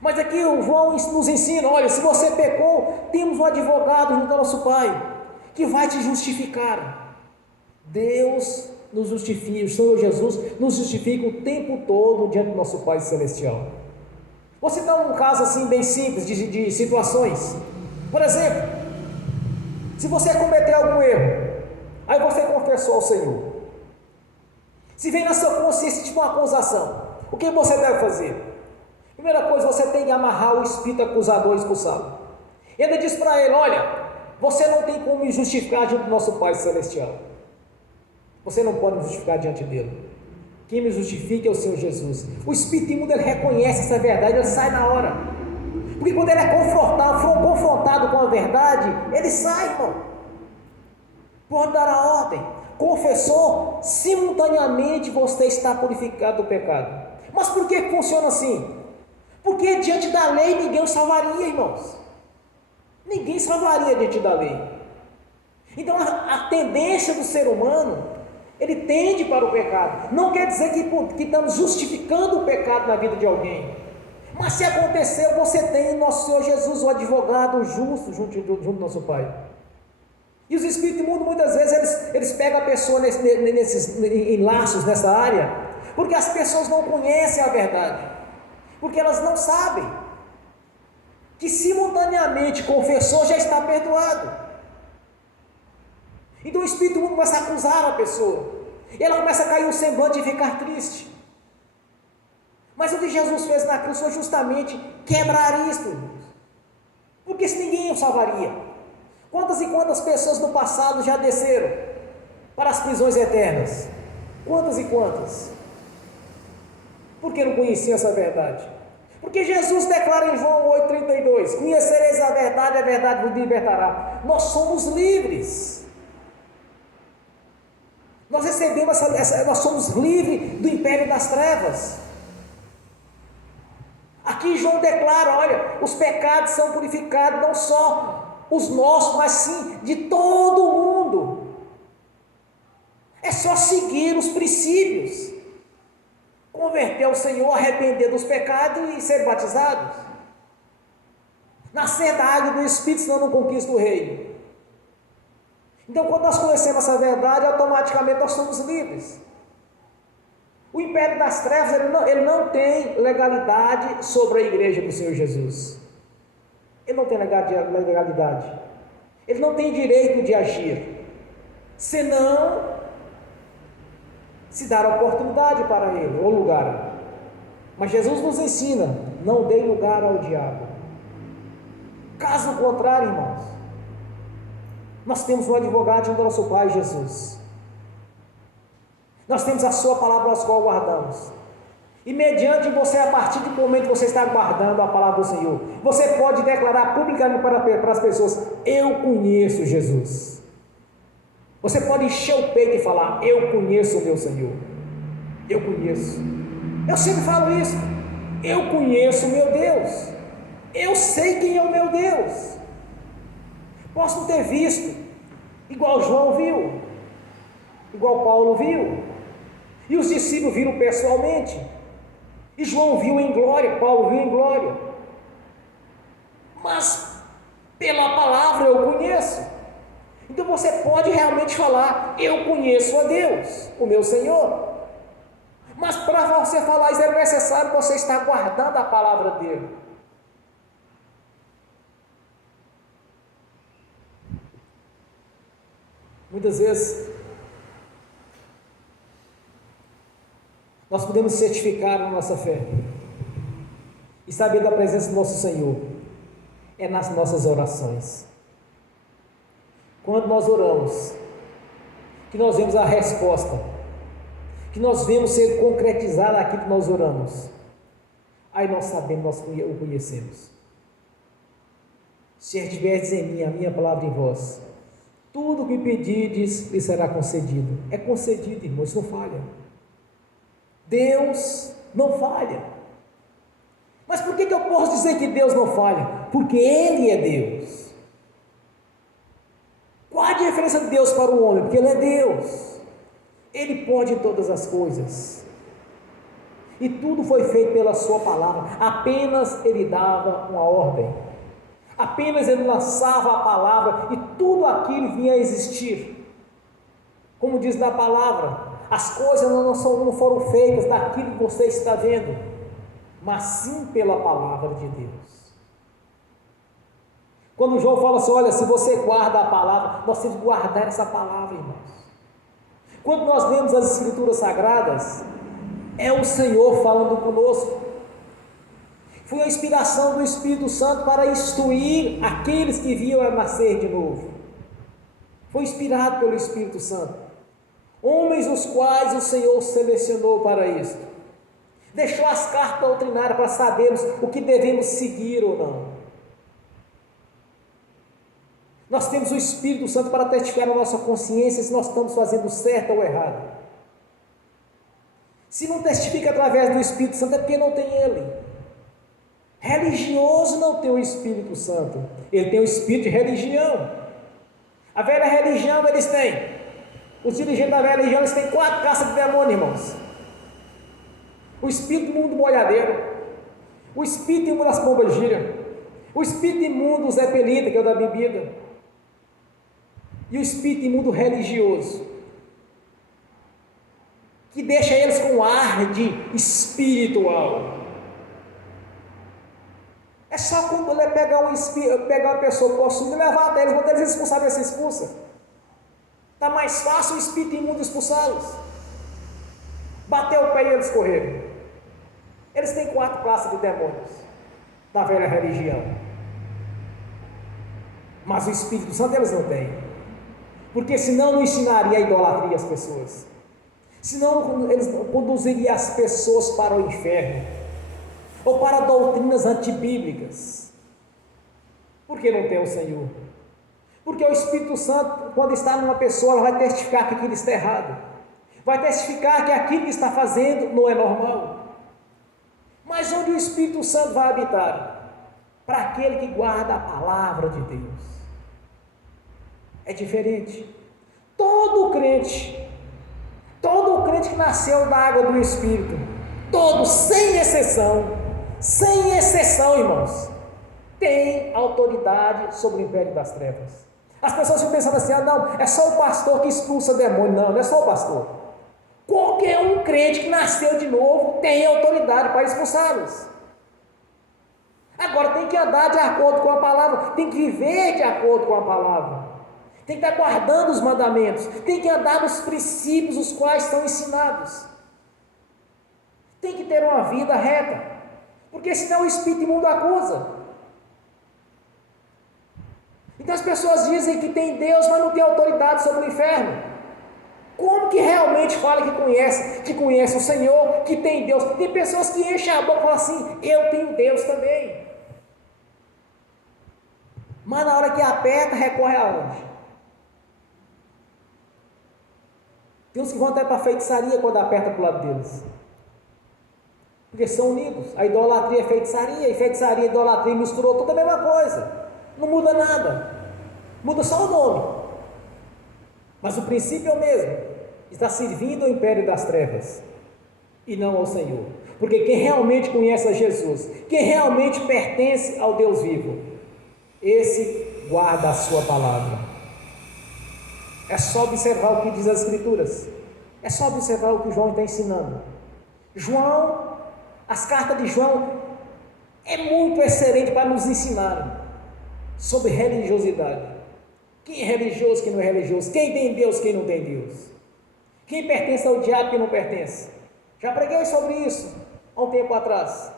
Mas aqui o João nos ensina: olha, se você pecou, temos um advogado junto ao nosso Pai, que vai te justificar. Deus nos justifica, o Senhor Jesus nos justifica o tempo todo diante do nosso Pai Celestial. Vou citar um caso assim bem simples de situações. Por exemplo, se você cometeu algum erro, aí você confessou ao Senhor, se vem na sua consciência tipo uma acusação, o que você deve fazer? Primeira coisa, você tem que amarrar o espírito acusador e expulsá-lo. E ainda diz para ele: olha, você não tem como me justificar diante do nosso Pai Celestial. Você não pode me justificar diante dele. Quem me justifica é o Senhor Jesus. O espírito imundo, ele reconhece essa verdade, ele sai na hora. Porque quando ele é confrontado com a verdade, ele sai, irmão. Pode dar a ordem. Confessou, simultaneamente você está purificado do pecado. Mas por que funciona assim? Porque diante da lei ninguém o salvaria, irmãos. Ninguém salvaria diante da lei. Então a tendência do ser humano, ele tende para o pecado. Não quer dizer que estamos justificando o pecado na vida de alguém. Mas se aconteceu, você tem o nosso Senhor Jesus, o advogado justo, junto do nosso Pai. E os espíritos imundos, muitas vezes, eles pegam a pessoa em laços nessa área, porque as pessoas não conhecem a verdade, porque elas não sabem que simultaneamente confessou, já está perdoado. Então o espírito imundo começa a acusar a pessoa, e ela começa a cair um semblante e ficar triste. Mas o que Jesus fez na cruz foi justamente quebrar isso, porque se ninguém o salvaria. Quantas e quantas pessoas no passado já desceram para as prisões eternas? Quantas e quantas? Porque não conheciam essa verdade. Porque Jesus declara em João 8,32: conhecereis a verdade vos libertará. Nós somos livres. Nós recebemos nós somos livres do império das trevas. Aqui João declara: olha, os pecados são purificados, não só os nossos, mas sim de todo mundo. É só seguir os princípios, converter ao Senhor, arrepender dos pecados e ser batizados, nascer da água e do Espírito, senão não conquista o reino. Então, quando nós conhecemos essa verdade, automaticamente nós somos livres. O império das trevas, ele não tem legalidade sobre a igreja do Senhor Jesus. Ele não tem legalidade. Ele não tem direito de agir, senão se dar oportunidade para ele, ou lugar. Mas Jesus nos ensina: não dê lugar ao diabo. Caso contrário, irmãos, nós temos um advogado do nosso Pai Jesus. Nós temos a sua palavra, a qual guardamos. E mediante você, a partir do momento que você está guardando a palavra do Senhor, você pode declarar publicamente para as pessoas: eu conheço Jesus. Você pode encher o peito e falar: eu conheço o meu Senhor. Eu conheço. Eu sempre falo isso. Eu conheço o meu Deus. Eu sei quem é o meu Deus. Posso não ter visto, igual João viu, igual Paulo viu, e os discípulos viram pessoalmente, e João viu em glória, Paulo viu em glória, mas pela palavra eu conheço. Então você pode realmente falar: eu conheço a Deus, o meu Senhor. Mas para você falar isso, é necessário você estar guardando a palavra dele. Muitas vezes nós podemos certificar a nossa fé e saber da presença do nosso Senhor é nas nossas orações. Quando nós oramos, que nós vemos a resposta, que nós vemos ser concretizada aquilo que nós oramos, aí nós sabemos, nós o conhecemos. Se estiverdes em mim, a minha palavra em vós, tudo o que pedirdes lhe será concedido. É concedido, irmão, isso não falha. Deus não falha. Mas por que eu posso dizer que Deus não falha? Porque Ele é Deus. Qual a diferença de Deus para o homem? Porque Ele é Deus. Ele pode todas as coisas. E tudo foi feito pela sua palavra. Apenas Ele dava uma ordem. Apenas Ele lançava a palavra e tudo aquilo vinha a existir. Como diz na palavra, as coisas não foram feitas daquilo que você está vendo, mas sim pela palavra de Deus. Quando João fala assim, olha, se você guarda a palavra, nós temos que guardar essa palavra, irmãos. Quando nós lemos as Escrituras Sagradas, é o Senhor falando conosco. Foi a inspiração do Espírito Santo para instruir aqueles que viam a nascer de novo. Foi inspirado pelo Espírito Santo. Homens os quais o Senhor selecionou para isto. Deixou as cartas doutrinárias para sabermos o que devemos seguir ou não. Nós temos o Espírito Santo para testificar na nossa consciência se nós estamos fazendo certo ou errado. Se não testifica através do Espírito Santo é porque não tem Ele. Religioso não tem o Espírito Santo, ele tem o espírito de religião. A velha religião eles têm. Os dirigentes da velha religião eles têm 4 caças de demônio, irmãos. O espírito imundo boiadeiro, o espírito imundo das pombas gira, o espírito imundo Zé Pelita, que é o da bebida, e o espírito imundo religioso, que deixa eles com ar de espiritual. É só quando ele pegar uma pessoa possuída e levar até eles, quando eles expulsarem, eles se expulsa. Está mais fácil o espírito imundo expulsá-los. Bater o pé e eles correrem. Eles têm 4 classes de demônios da velha religião. Mas o Espírito Santo eles não têm. Porque senão não ensinaria a idolatria às pessoas. Senão eles conduziriam as pessoas para o inferno. Ou para doutrinas antibíblicas. Por que não tem o Senhor? Porque o Espírito Santo, quando está numa pessoa, ela vai testificar que aquilo está errado. Vai testificar que aquilo que está fazendo não é normal. Mas onde o Espírito Santo vai habitar? Para aquele que guarda a palavra de Deus. É diferente. Todo crente que nasceu da água do Espírito, todos, sem exceção, irmãos, tem autoridade sobre o império das trevas. As pessoas ficam pensando assim, não, é só o pastor que expulsa demônio. Não é só o pastor. Qualquer um crente que nasceu de novo tem autoridade para expulsá-los. Agora tem que andar de acordo com a palavra, tem que viver de acordo com a palavra, tem que estar guardando os mandamentos, tem que andar nos princípios os quais são ensinados, tem que ter uma vida reta, porque senão o espírito imundo acusa. Então as pessoas dizem que tem Deus, mas não tem autoridade sobre o inferno. Como que realmente fala que conhece o Senhor, que tem Deus? Tem pessoas que enchem a boca e falam assim, eu tenho Deus também. Mas na hora que aperta, recorre aonde? Tem uns que vão até para a feitiçaria quando aperta para o lado deles. Porque são unidos. A idolatria é feitiçaria, e feitiçaria e idolatria misturou tudo a mesma coisa. Não muda nada. Muda só o nome. Mas o princípio é o mesmo. Está servindo ao império das trevas e não ao Senhor. Porque quem realmente conhece a Jesus, quem realmente pertence ao Deus vivo, esse guarda a sua palavra. É só observar o que diz as Escrituras. É só observar o que João está ensinando. As cartas de João é muito excelente para nos ensinar sobre religiosidade. Quem é religioso, quem não é religioso, quem tem Deus, quem não tem Deus, quem pertence ao diabo, quem não pertence. Já preguei sobre isso há um tempo atrás.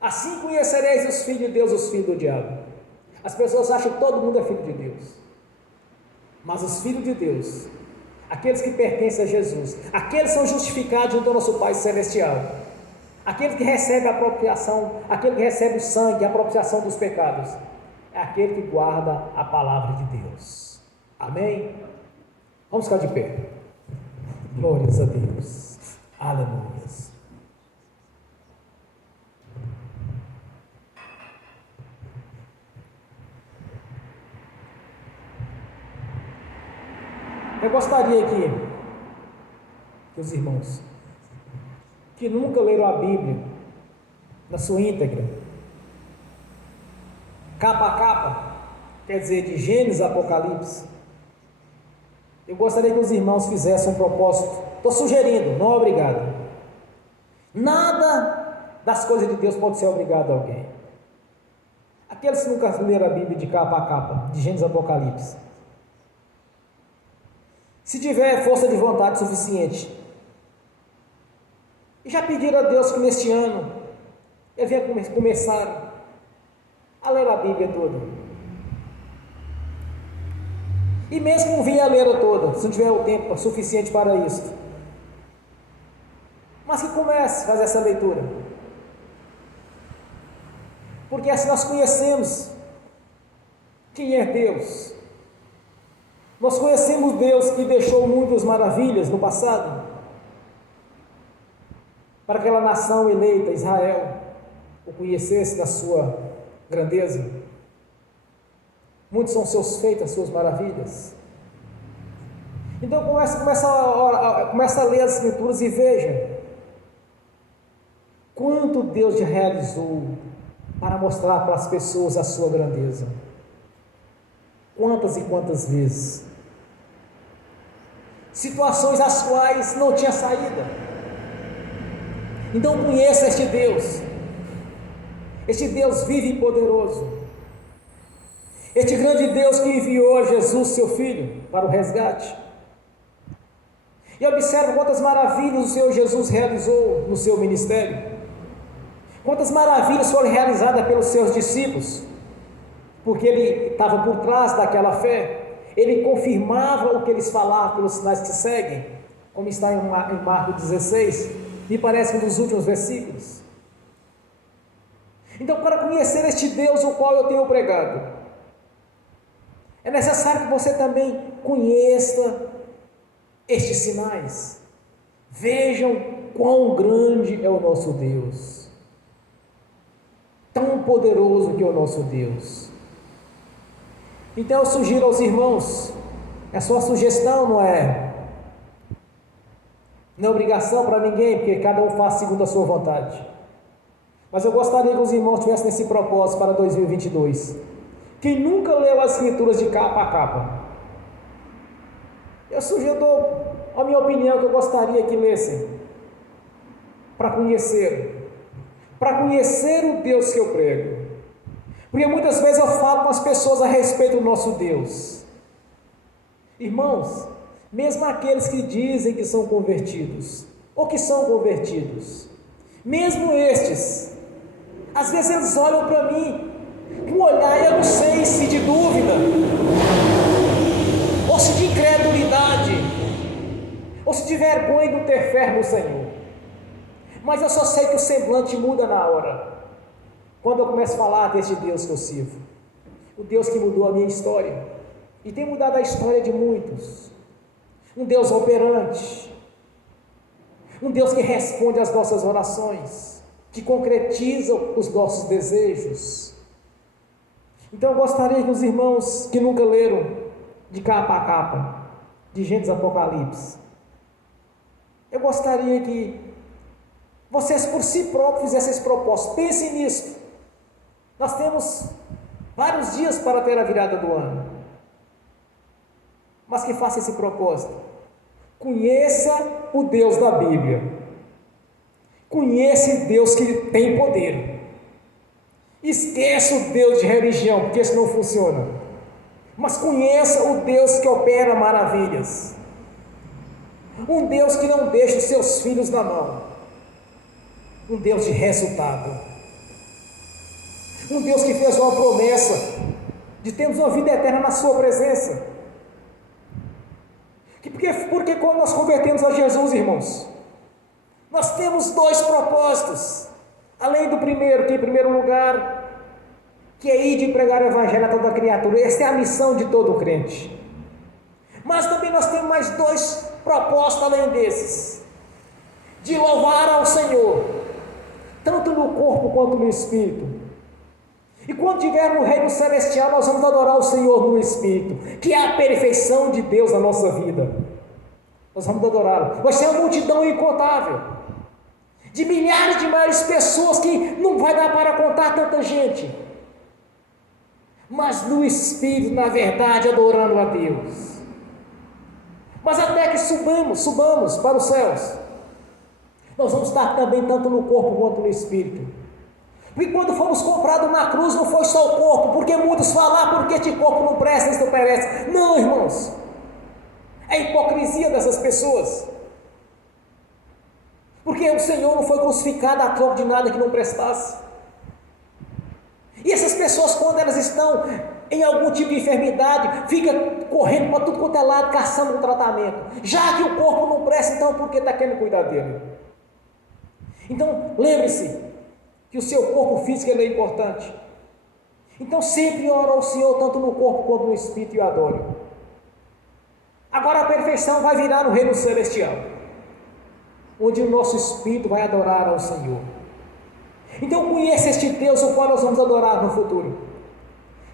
Assim conhecereis os filhos de Deus, os filhos do diabo. As pessoas acham que todo mundo é filho de Deus, mas os filhos de Deus, aqueles que pertencem a Jesus, aqueles que são justificados junto ao nosso Pai Celestial, aqueles que recebem a apropriação, aquele que recebe o sangue, a apropriação dos pecados, é aquele que guarda a palavra de Deus. Amém? Vamos ficar de pé. Glórias a Deus. Aleluia. Eu gostaria que os irmãos que nunca leram a Bíblia na sua íntegra, capa a capa, quer dizer, de Gênesis a Apocalipse, eu gostaria que os irmãos fizessem um propósito. Estou sugerindo, não é obrigado. Nada das coisas de Deus pode ser obrigado a alguém. Aqueles que nunca leram a Bíblia de capa a capa, de Gênesis a Apocalipse, se tiver força de vontade suficiente, e já pediram a Deus que neste ano ele venha começar a ler a Bíblia toda. E mesmo não venha a ler toda, se não tiver o tempo suficiente para isso, mas que comece a fazer essa leitura, porque assim nós conhecemos quem é Deus. Nós conhecemos Deus que deixou muitas maravilhas no passado para aquela nação eleita, Israel, o conhecesse da sua grandeza. Muitos são seus feitos, as suas maravilhas. Então começa a ler as Escrituras e veja quanto Deus já realizou para mostrar para as pessoas a sua grandeza. Quantas e quantas vezes. Situações às quais não tinha saída. Então conheça este Deus. Este Deus vivo e poderoso. Este grande Deus que enviou Jesus, seu Filho, para o resgate. E observe quantas maravilhas o Senhor Jesus realizou no seu ministério. Quantas maravilhas foram realizadas pelos seus discípulos. Porque ele estava por trás daquela fé. Ele confirmava o que eles falavam pelos sinais que seguem. Como está em Marcos 16. Me parece um dos últimos versículos. Então, para conhecer este Deus o qual eu tenho pregado, é necessário que você também conheça estes sinais. Vejam quão grande é o nosso Deus, tão poderoso que é o nosso Deus. Então eu sugiro aos irmãos, é só sugestão, não é obrigação para ninguém, porque cada um faz segundo a sua vontade. Mas eu gostaria que os irmãos tivessem esse propósito para 2022. Quem nunca leu as Escrituras de capa a capa, eu sugiro a minha opinião que eu gostaria que lessem, para conhecer o Deus que eu prego. Porque muitas vezes eu falo com as pessoas a respeito do nosso Deus. Irmãos, mesmo aqueles que dizem que são convertidos, ou que são convertidos, mesmo estes, às vezes eles olham para mim com um olhar, eu não sei se de dúvida, ou se de incredulidade, ou se de vergonha de não ter fé no Senhor. Mas eu só sei que o semblante muda na hora, quando eu começo a falar deste Deus que eu sirvo, o Deus que mudou a minha história, e tem mudado a história de muitos. Um Deus operante, um Deus que responde às nossas orações, que concretiza os nossos desejos. Então eu gostaria que os irmãos que nunca leram de capa a capa, de Gênesis a Apocalipse, eu gostaria que vocês por si próprios fizessem esse propósito. Pensem nisso. Nós temos vários dias para ter a virada do ano, mas que faça esse propósito. Conheça o Deus da Bíblia. Conheça Deus que tem poder. Esqueça o Deus de religião, porque isso não funciona. Mas conheça o Deus que opera maravilhas. Um Deus que não deixa os seus filhos na mão. Um Deus de resultado. Um Deus que fez uma promessa de termos uma vida eterna na sua presença. Porque quando nós convertemos a Jesus, irmãos, nós temos dois propósitos, além do primeiro, que em primeiro lugar, que é ir de pregar o evangelho a toda criatura. Essa é a missão de todo crente. Mas também nós temos mais dois propósitos além desses, de louvar ao Senhor, tanto no corpo quanto no espírito. E quando estiver no reino celestial, nós vamos adorar o Senhor no espírito, que é a perfeição de Deus na nossa vida. Nós vamos adorá-lo. Vai ser uma multidão incontável, de milhares de mais pessoas que não vai dar para contar tanta gente, mas no Espírito, na verdade, adorando a Deus. Mas até que subamos para os céus, nós vamos estar também tanto no corpo quanto no Espírito. Porque quando fomos comprados na cruz, não foi só o corpo, porque muitos falam, porque este corpo não presta, isto perece. Não, irmãos, é a hipocrisia dessas pessoas. Porque o Senhor não foi crucificado a troco de nada que não prestasse. E essas pessoas, quando elas estão em algum tipo de enfermidade, ficam correndo para tudo quanto é lado, caçando um tratamento. Já que o corpo não presta, então por que está querendo cuidar dele? Então, lembre-se que o seu corpo físico é importante. Então, sempre ora ao Senhor, tanto no corpo quanto no Espírito, e o adore. Agora a perfeição vai virar no reino celestial, onde o nosso Espírito vai adorar ao Senhor. Então conheça este Deus, o qual nós vamos adorar no futuro.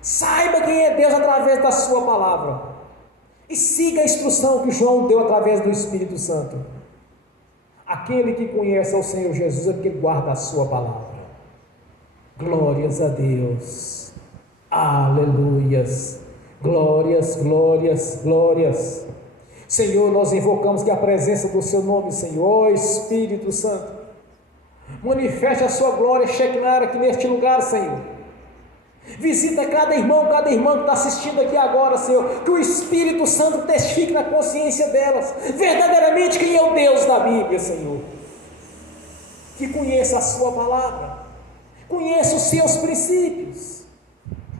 Saiba quem é Deus através da sua palavra, e siga a instrução que João deu através do Espírito Santo. Aquele que conhece ao Senhor Jesus é porque guarda a sua palavra. Glórias a Deus, aleluias, glórias, glórias, glórias. Senhor, nós invocamos que a presença do seu nome, Senhor, ó Espírito Santo, manifeste a sua glória, Shekinah, aqui neste lugar, Senhor. Visita cada irmão, cada irmã que está assistindo aqui agora, Senhor, que o Espírito Santo testifique na consciência delas, verdadeiramente quem é o Deus da Bíblia, Senhor. Que conheça a sua palavra, conheça os seus princípios,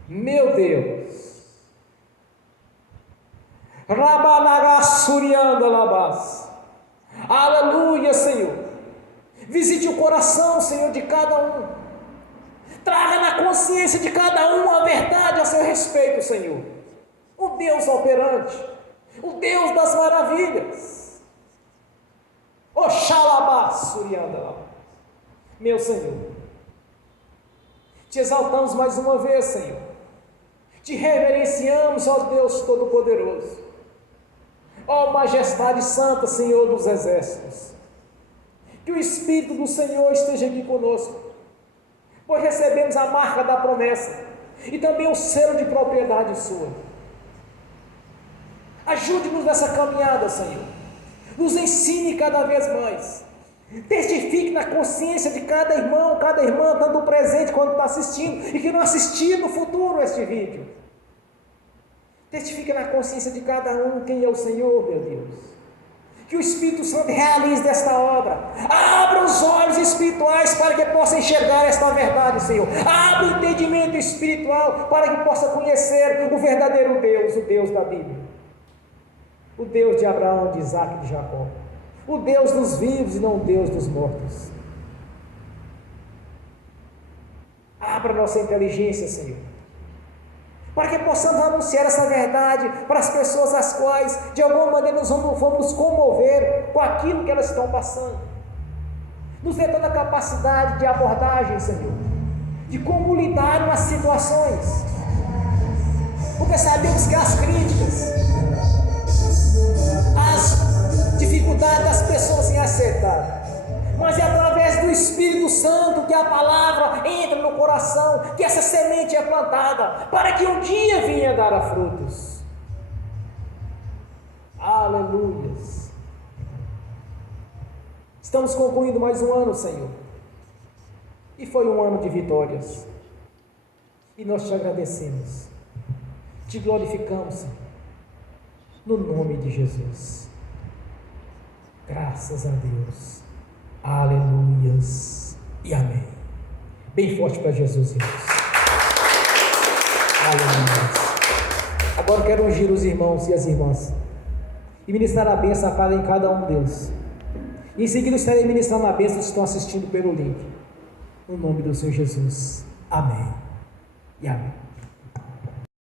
meu Deus. Aleluia, Senhor. Visite o coração, Senhor, de cada um. Traga na consciência de cada um a verdade a seu respeito, Senhor. O Deus operante, o Deus das maravilhas. Oxalá surianda. Meu Senhor, te exaltamos mais uma vez, Senhor. Te reverenciamos, ó Deus Todo-Poderoso. Ó Majestade Santa, Senhor dos Exércitos. Que o Espírito do Senhor esteja aqui conosco, pois recebemos a marca da promessa e também o selo de propriedade sua. Ajude-nos nessa caminhada, Senhor. Nos ensine cada vez mais. Testifique na consciência de cada irmão, cada irmã, tanto o presente quanto está assistindo e que não assistir no futuro este vídeo. Testifique na consciência de cada um quem é o Senhor, meu Deus. Que o Espírito Santo realize desta obra. Abra os olhos espirituais para que possa enxergar esta verdade, Senhor. Abra o entendimento espiritual para que possa conhecer o verdadeiro Deus, o Deus da Bíblia. O Deus de Abraão, de Isaac e de Jacó. O Deus dos vivos e não o Deus dos mortos. Abra nossa inteligência, Senhor, para que possamos anunciar essa verdade para as pessoas as quais, de alguma maneira, nós vamos nos comover com aquilo que elas estão passando. Nos dê toda a capacidade de abordagem, Senhor, de como lidar com as situações, porque sabemos que as críticas, as dificuldades das pessoas em aceitar, mas é através do Espírito Santo que a palavra entra no coração, que essa semente é plantada, para que um dia venha dar frutos. Aleluias. Estamos concluindo mais um ano, Senhor, e foi um ano de vitórias, e nós te agradecemos, te glorificamos, Senhor, no nome de Jesus. Graças a Deus. Aleluias e amém. Bem forte para Jesus, irmãos. Aleluia. Agora eu quero ungir os irmãos e as irmãs e ministrar a bênção em cada um deles. E em seguida estarei ministrando a bênção que estão assistindo pelo link. No nome do Senhor Jesus. Amém e amém.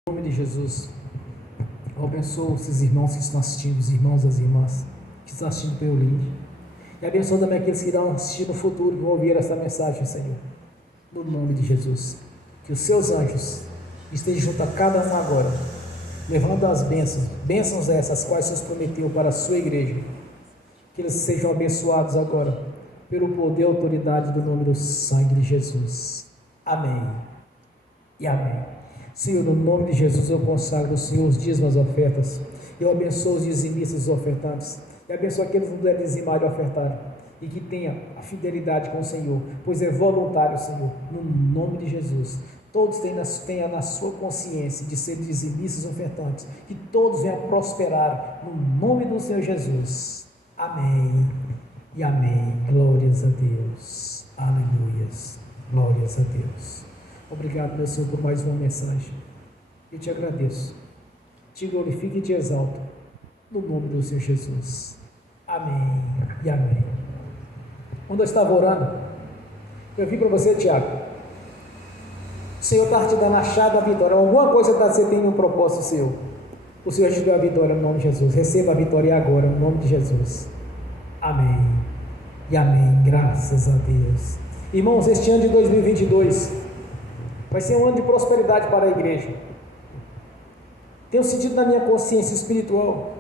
No nome de Jesus, eu abençoo esses irmãos que estão assistindo, os irmãos e as irmãs que estão assistindo pelo link. E abençoa também aqueles que irão assistir no futuro e vão ouvir essa mensagem, Senhor. No nome de Jesus. Que os seus anjos estejam junto a cada um agora, levando as bênçãos essas quais Deus prometeu para a sua igreja. Que eles sejam abençoados agora, pelo poder e autoridade do nome do sangue de Jesus. Amém e amém. Senhor, no nome de Jesus eu consagro, Senhor, os dízimos e as ofertas. Eu abençoo os dizimistas e os ofertantes. E abençoo aqueles que não devem dizimar e ofertar. E que tenha a fidelidade com o Senhor, pois é voluntário, Senhor, no nome de Jesus. Todos tenham na sua consciência de ser dizimistas e ofertantes. Que todos venham prosperar no nome do Senhor Jesus. Amém e amém. Glórias a Deus. Aleluias. Glórias a Deus. Obrigado, meu Senhor, por mais uma mensagem. Eu te agradeço. Te glorifico e te exalto. No nome do Senhor Jesus. Amém e amém. Quando eu estava orando, eu vi para você, Tiago. O Senhor está te dando a chave da vitória. Alguma coisa que você tem um propósito seu. O Senhor te deu a vitória no nome de Jesus. Receba a vitória agora, no nome de Jesus. Amém e amém. Graças a Deus. Irmãos, este ano de 2022 vai ser um ano de prosperidade para a igreja. Tenho sentido na minha consciência espiritual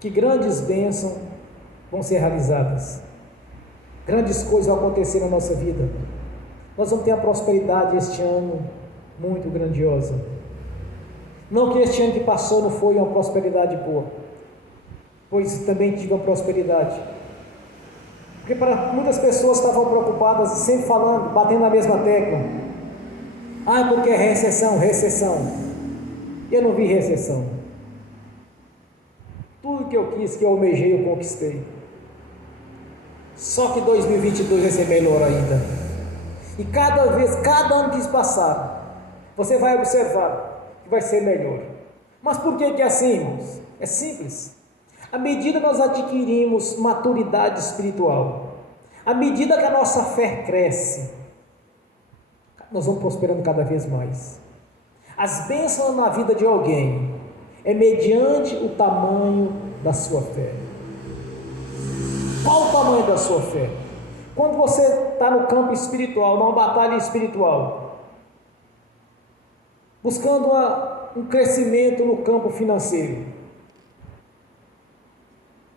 que grandes bênçãos vão ser realizadas. Grandes coisas vão acontecer na nossa vida. Nós vamos ter a prosperidade este ano muito grandiosa. Não que este ano que passou não foi uma prosperidade boa, pois também tive uma prosperidade. Porque para muitas pessoas estavam preocupadas, sempre falando, batendo na mesma tecla. Porque é recessão, recessão. Eu não vi recessão. Tudo que eu quis, que eu almejei, eu conquistei. Só que 2022 vai ser melhor ainda. E cada ano que passar, você vai observar que vai ser melhor. Mas por que é assim, irmãos? É simples. À medida que nós adquirimos maturidade espiritual, à medida que a nossa fé cresce, nós vamos prosperando cada vez mais. As bênçãos na vida de alguém é mediante o tamanho da sua fé. Qual o tamanho da sua fé? Quando você está no campo espiritual, numa batalha espiritual, buscando um crescimento no campo financeiro,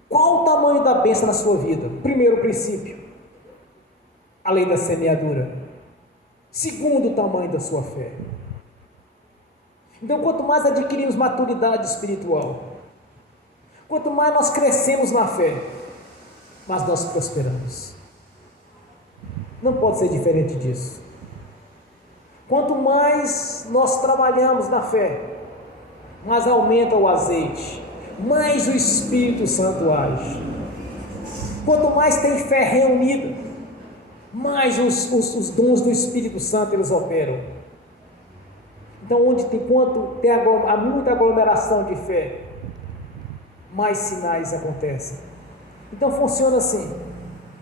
qual o tamanho da bênção na sua vida? Primeiro princípio, a lei da semeadura. Segundo, o tamanho da sua fé. Então, quanto mais adquirimos maturidade espiritual, quanto mais nós crescemos na fé, mais nós prosperamos. Não pode ser diferente disso. Quanto mais nós trabalhamos na fé, mais aumenta o azeite, mais o Espírito Santo age. Quanto mais tem fé reunida, mais os dons do Espírito Santo eles operam. Então, quanto tem muita aglomeração de fé, mais sinais acontecem. Então funciona assim.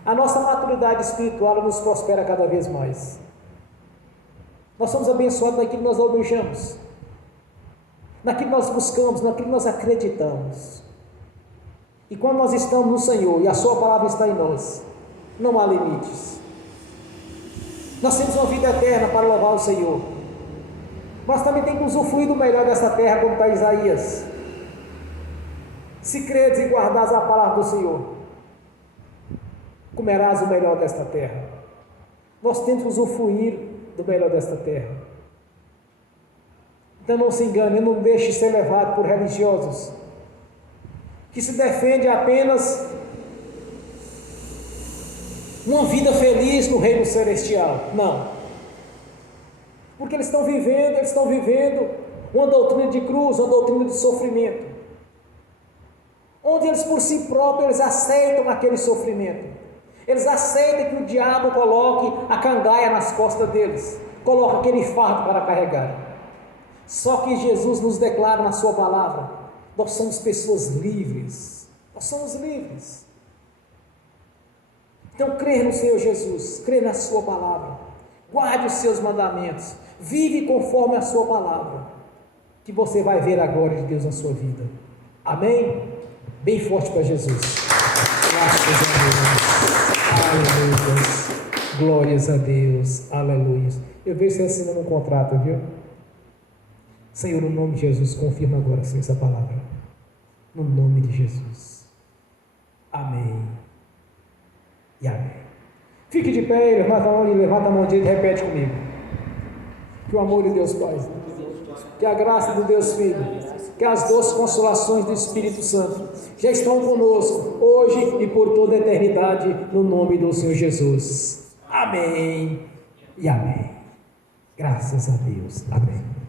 A nossa maturidade espiritual nos prospera cada vez mais. Nós somos abençoados naquilo que nós almejamos, naquilo que nós buscamos, naquilo que nós acreditamos. E quando nós estamos no Senhor e a Sua palavra está em nós, não há limites. Nós temos uma vida eterna para louvar o Senhor, mas também tem que usufruir do melhor dessa terra, como está Isaías. Se creres e guardares a palavra do Senhor, comerás o melhor desta terra. Nós temos que usufruir do melhor desta terra. Então não se engane, não deixe ser levado por religiosos que se defende apenas uma vida feliz no reino celestial. Não. Porque eles estão vivendo uma doutrina de cruz, uma doutrina de sofrimento, onde eles por si próprios eles aceitam aquele sofrimento. Eles aceitam que o diabo coloque a cangaia nas costas deles, coloque aquele fardo para carregar. Só que Jesus nos declara na sua palavra, nós somos pessoas livres, nós somos livres. Então crê no Senhor Jesus, crê na sua palavra, guarde os seus mandamentos, vive conforme a sua palavra, que você vai ver a glória de Deus na sua vida. Amém? Bem forte para Jesus. Graças a Deus. Aleluia. Glórias a Deus. Aleluia. Eu vejo você assinando um contrato, viu? Senhor, no nome de Jesus, confirma agora, Senhor, essa palavra. No nome de Jesus. Amém e amém. Fique de pé, levanta a mão direita e repete comigo. Que o amor de Deus Pai, que a graça do Deus Filho, que as doces consolações do Espírito Santo já estão conosco, hoje e por toda a eternidade, no nome do Senhor Jesus. Amém e amém. Graças a Deus. Amém.